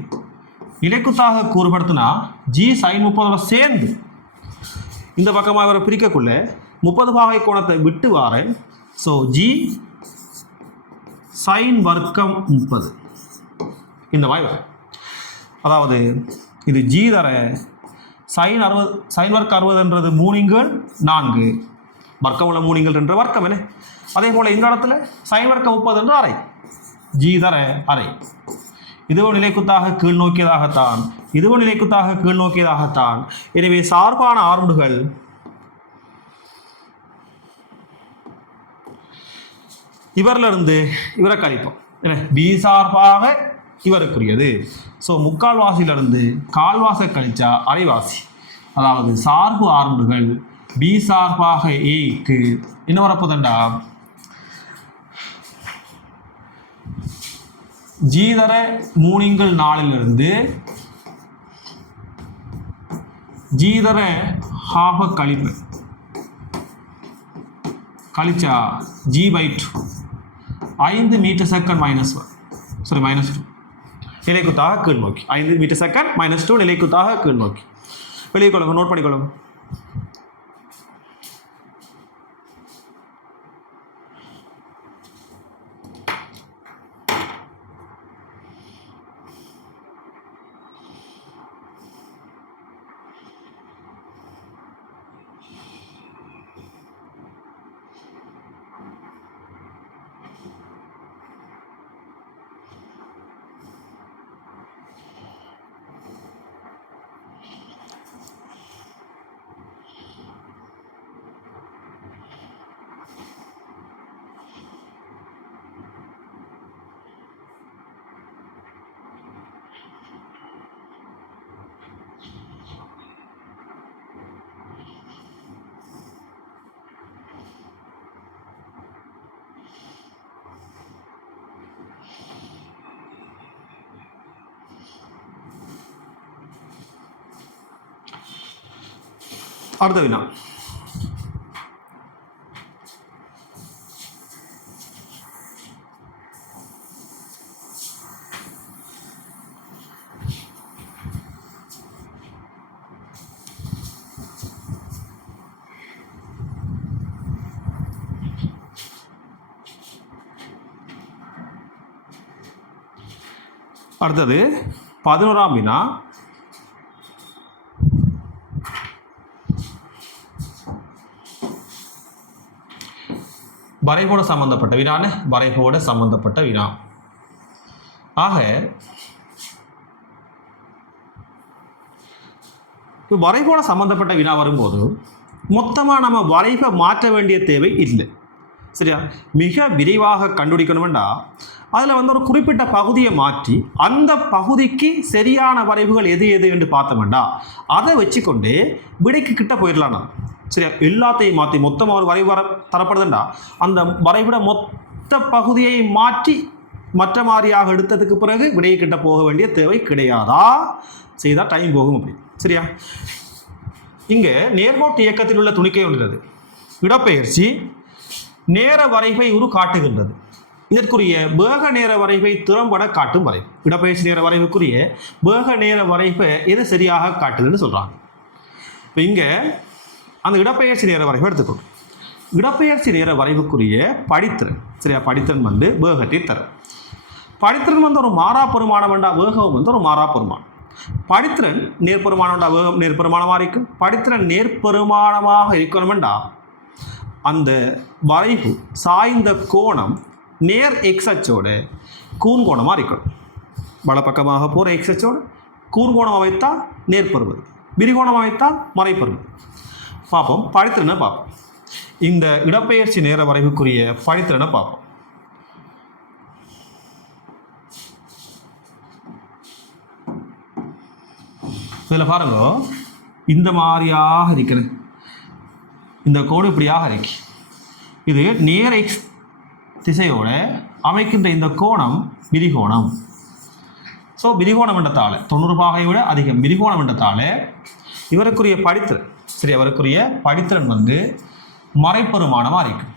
நிலைக்குத்தாக கூறுபடுத்தினா ஜி சைன் 30 சேர்ந்து இந்த பக்கமாக இவரை பிரிக்கக்குள்ள 30 பாகை கோணத்தை விட்டு வாரேன். ஸோ ஜி சைன் வர்க்கம் 30 இந்த மாதிரி வரும். அதாவது இது ஜி தர சைன் 60, சைன் வர்க்கம் 60ன்றது 3 வர்க்கம் உள்ள 3 என்ற வர்க்கம் என்ன. அதே போல் இந்த இடத்துல சைன் வர்க்கம் 30 என்று அரை, ஜி தர அரை. இதுவும் நிலைக்குத்தாக கீழ் நோக்கியதாகத்தான், இதுவும் நிலைக்குத்தாக கீழ் நோக்கியதாகத்தான். எனவே சார்பான ஆர்முகள் இவரிலிருந்து இவரை கழிப்போம். பி சார்பாக இவருக்குரியது. ஸோ முக்கால்வாசியிலிருந்து கால்வாசை கழிச்சா அரைவாசி. அதாவது சார்பு ஆர்முகள் பி சார்பாக ஏக்கு என்ன வரப்போதண்டா ஜி தர 3/4 ஜி தர ஹாஃபை கழிச்சா g/2 5 மீட்டர் செகண்ட் -2 நிலைக்குத்தாக கீழ் நோக்கி 5 மீட்டர் செகண்ட் -2 நிலைக்குத்தாக கீழ் நோக்கி வெளியே கொள்ளுங்க, நோட் பண்ணிக்கொள்ளுங்க. அடுத்த வினா, அடுத்தது 11ஆம் வினா. வரைபோட சம்பந்தப்பட்ட வினான்னு, வரைபோட சம்பந்தப்பட்ட வினா. ஆக வரைபோட சம்பந்தப்பட்ட வினா வரும்போது மொத்தமாக நம்ம வரைபை மாற்ற வேண்டிய தேவை இல்லை. சரியா? மிக விரைவாக கண்டுபிடிக்கணும்டா அதில் ஒரு குறிப்பிட்ட பகுதியை மாற்றி அந்த பகுதிக்கு சரியான வரைவுகள் எது எது என்று பார்த்தோம்டா அதை வச்சுக்கொண்டு விடைக்கு கிட்ட போயிடலாம் நான். சரியா? எல்லாத்தையும் மாற்றி மொத்தமாக ஒரு வரைவு தரப்படுதுண்டா அந்த வரைவிட மொத்த பகுதியை மாற்றி மற்ற மாதிரியாக எடுத்ததுக்கு பிறகு விடையை கிட்ட போக வேண்டிய தேவை கிடையாதா? செய்தால் டைம் போகும் அப்படி. சரியா? இங்கே நேர்கோட்டு இயக்கத்தில் உள்ள துணிக்கை உள்ளது. இடப்பெயர்ச்சி நேர வரைவை காட்டுகின்றது. இதற்குரிய வேக நேர வரைவை திறம்பட காட்டும் வரைவு. இடப்பெயர்ச்சி நேர வரைவுக்குரிய வேக நேர வரைவை எது சரியாக காட்டுதுன்னு சொல்கிறாங்க. இப்போ இங்கே அந்த இடப்பெயர்ச்சி நேர வரைவை எடுத்துக்கணும். இடப்பெயர்ச்சி நேர வரைவுக்குரிய படித்திறன். சரியா? படித்திறன் வேகத்தை தரும். படித்திறன் ஒரு மாறா பெருமானம் வேண்டா, வேகம் ஒரு மாறா பெருமானம். படித்திறன் நேர்பெருமானம் வேண்டா, வேகம் நேர்பெருமானமாக இருக்கும். படித்திறன் நேர்பெருமானமாக இருக்கணும் வேண்டா அந்த வரைவு சாய்ந்த கோணம் நேர் எக்ஸ் அச்சோட கூர்கோணமாக இருக்கணும். வலப்பக்கமாக போகிற எக்ஸ் அச்சோட கூர்கோணம் வைத்தால் நேர்பெறுவது, விரிகோணம் வைத்தால் மறைப்பெறுவது. பார்ப்போம், படித்திறனை பார்ப்போம். இந்த இடப்பெயர்ச்சி நேர வரைவுக்குரிய படித்திறனை பார்ப்போம். இதில் பாருங்க, இந்த மாதிரியாக இருக்கிறது. இந்த கோடு இப்படியாக இருக்கு. இது நேர் எக்ஸ் திசையோட அமைக்கின்ற இந்த கோணம் விரிகோணம். ஸோ விரிகோணம் என்றதால் 90 பாகை விட அதிகம் விரிகோணம் என்றதால் இவருக்குரிய படித்திறன், சரி, அவருக்குரிய படித்திறன் மறைப்பெருமானமாக இருக்கும்.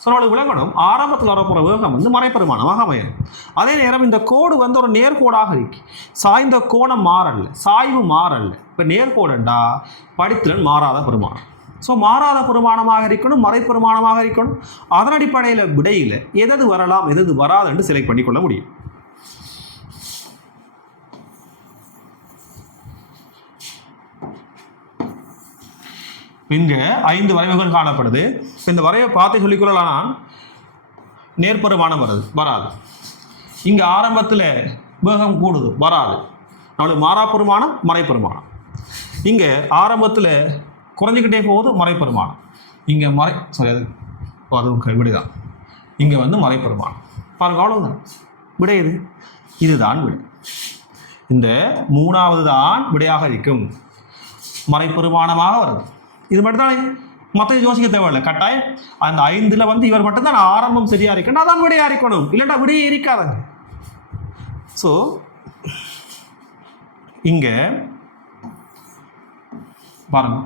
ஸோ நம்மளுக்கு விளங்கணும், ஆரம்பத்தில் வரப்போகிற வேகம் மறைப்பெருமானமாக அமையும். அதே நேரம் இந்த கோடு ஒரு நேர்கோடாக இருக்கு. சாய்ந்த கோணம் மாறல்ல, சாய்வு மாறல்ல. இப்போ நேர்கோடுண்டா படித்திறன் மாறாத பெருமானம். ஸோ மாறாத பெருமானமாக இருக்கணும், மறைப்பெருமானமாக இருக்கணும். அதன் அடிப்படையில் விடையில் எது வரலாம் எது வராது என்று செலக்ட் பண்ணிக்கொள்ள முடியும். இங்கே 5 வரைவுகள் காணப்படுது. இந்த வரைவை பார்த்து சொல்லிக்கொள்ளலாம், நேர்பெருமானம் வராது. இங்கே ஆரம்பத்தில் வேகம் கூடுது, வராது. நம்மளுக்கு மாறா பெருமானம், மறைப்பெருமானம். இங்கே ஆரம்பத்தில் குறைஞ்சிக்கிட்டே போகுது, மறைப்பெருமானம். இங்கே அதுவும் விடைதான். இங்கே மறைப்பெருமானம். பாருங்க, அவ்வளவுதான் விடை. இதுதான் விடை. இந்த 3வது தான் விடையாக இருக்கும், மறைப்பெருமானமாக வருது. இது மட்டும்தான், மற்ற யோசிக்க தேவையில்லை. கட்டாயம் அந்த 5ல் இவர் மட்டும்தான் ஆரம்பம் சரியா இருக்குன்னா அதான் விடையா இருக்கணும், இல்லைன்னா விடையே இருக்காதாங்க. ஸோ இங்கே பாருங்க,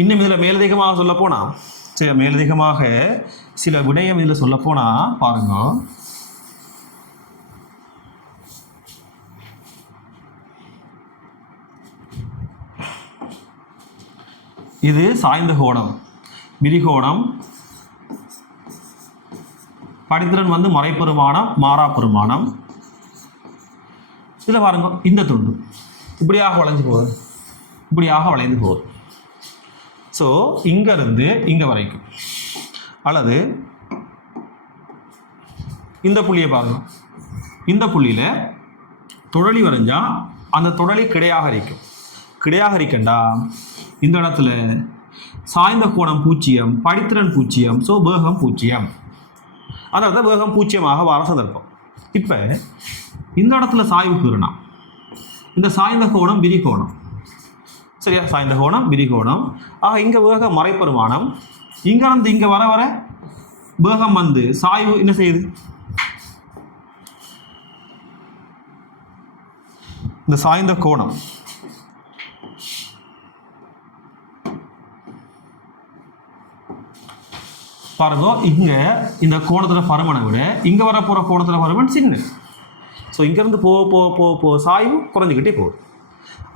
இன்னும் இதில் மேலதிகமாக சொல்ல போனால் சரி, மேலதிகமாக சில விடயம் இதில் சொல்ல போனால் பாருங்க, இது சாய்ந்த கோணம், விரிகோணம், படித்திறன் வந்து மறைப்பெருமானம், மாறா பெருமானம். இதில் பாருங்க, இந்த துண்டு இப்படியாக வளைஞ்சு போகுது, இப்படியாக வளைந்து போகுது. ஸோ இங்கேருந்து இங்கே வரைக்கும், அல்லது இந்த புள்ளியை பாருங்க, இந்த புள்ளியில் தொடலி வரைஞ்சால் அந்த தொடலி கிடையாக இருக்கும். கிடையாக இருக்கண்டா இந்த இடத்துல சாய்ந்த கோணம் 0, படித்திறன் 0, ஸோ வேகம் 0. அதாவது வேகம் 0 வர சந்தர்ப்பம். இப்போ இந்த இடத்துல சாய்வு கூறுனா இந்த சாய்ந்த கோணம் விரிகோணம், சரியா? சாய்ந்த கோணம் விரிகோணம். ஆக இங்கே வேகம் மறைப்பெருமானம், இங்கேருந்து இங்கே வர வர வேகம் வந்து சாய்வு என்ன செய்யுது? இந்த சாய்ந்த கோணம் பாருங்க, இங்கே இந்த கோணத்தில் பருமனை விட இங்கே வர போகிற கோணத்தில் பருமன் சின்ன. ஸோ இங்கேருந்து போ சாய்வு குறைஞ்சிக்கிட்டே போகுது.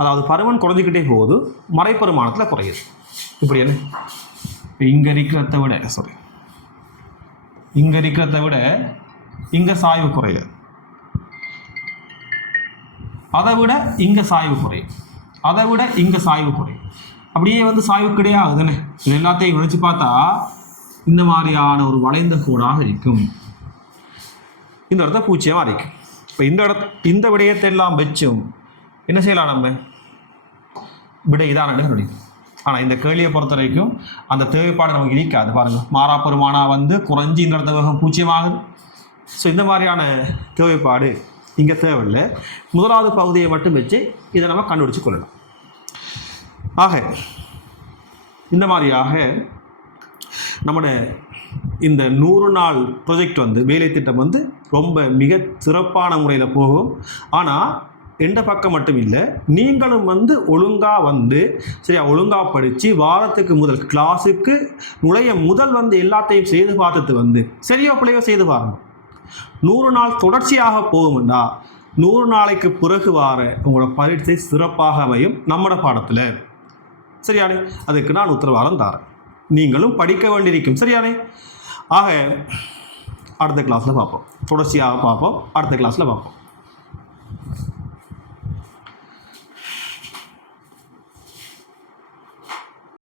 அதாவது பருமன் குறைஞ்சிக்கிட்டே போகுது, மறைப்பெருமானத்தில் குறையுது. இப்படி என்ன இங்கே இருக்கிறத விட இங்கே இருக்கிறத விட இங்கே சாய்வு குறையுது, அதை விட இங்கே சாய்வு குறையும், அதை விட இங்கே சாய்வு குறையும். அப்படியே வந்து சாய்வு கிடையாது தானே. இது எல்லாத்தையும் நினச்சி பார்த்தா இந்த மாதிரியான ஒரு வளைந்த கோடாக இருக்கும். இந்த இடத்த 0 இருக்கும். இப்போ இந்த விடயத்தை எல்லாம் வச்சும் என்ன செய்யலாம்? நம்ம விடை இதான முடியும். ஆனால் இந்த கேள்வியை பொறுத்த வரைக்கும் அந்த தேவைப்பாடு நமக்கு இருக்காது. பாருங்கள், மாறா பெருமானா வந்து குறைஞ்சி இந்த இடத்த வேகம் 0 ஆகுது. ஸோ இந்த மாதிரியான தேவைப்பாடு இங்கே தேவையில்லை. முதலாவது பகுதியை மட்டும் வச்சு இதை நம்ம கண்டுபிடிச்சு கொள்ளலாம். ஆக இந்த மாதிரியாக நம்முடைய இந்த 100 நாள் ப்ரொஜெக்ட் வந்து வேலை திட்டம் வந்து ரொம்ப மிக சிறப்பான முறையில் போகும். ஆனால் எந்த பக்கம் மட்டும் இல்லை, நீங்களும் வந்து ஒழுங்காக வந்து சரியா ஒழுங்காக படித்து வாரத்துக்கு முதல் கிளாஸுக்கு நுழைய முதல் வந்து எல்லாத்தையும் செய்து பார்த்துட்டு வந்து சரியோ பிள்ளையோ செய்து பாருங்கள். 100 நாள் தொடர்ச்சியாக போகும்டா 100 நாளைக்கு பிறகு வார உங்களோட பரீட்சை சிறப்பாக அமையும் நம்மளோட பாடத்தில். சரியானே? அதுக்கு நான் உத்தரவாதம் தரேன். நீங்களும் படிக்க வேண்டியிருக்கும். சரியானே? ஆக அடுத்த கிளாஸில் பார்ப்போம், தொடர்ச்சியாக பார்ப்போம், அடுத்த கிளாஸில் பார்ப்போம்.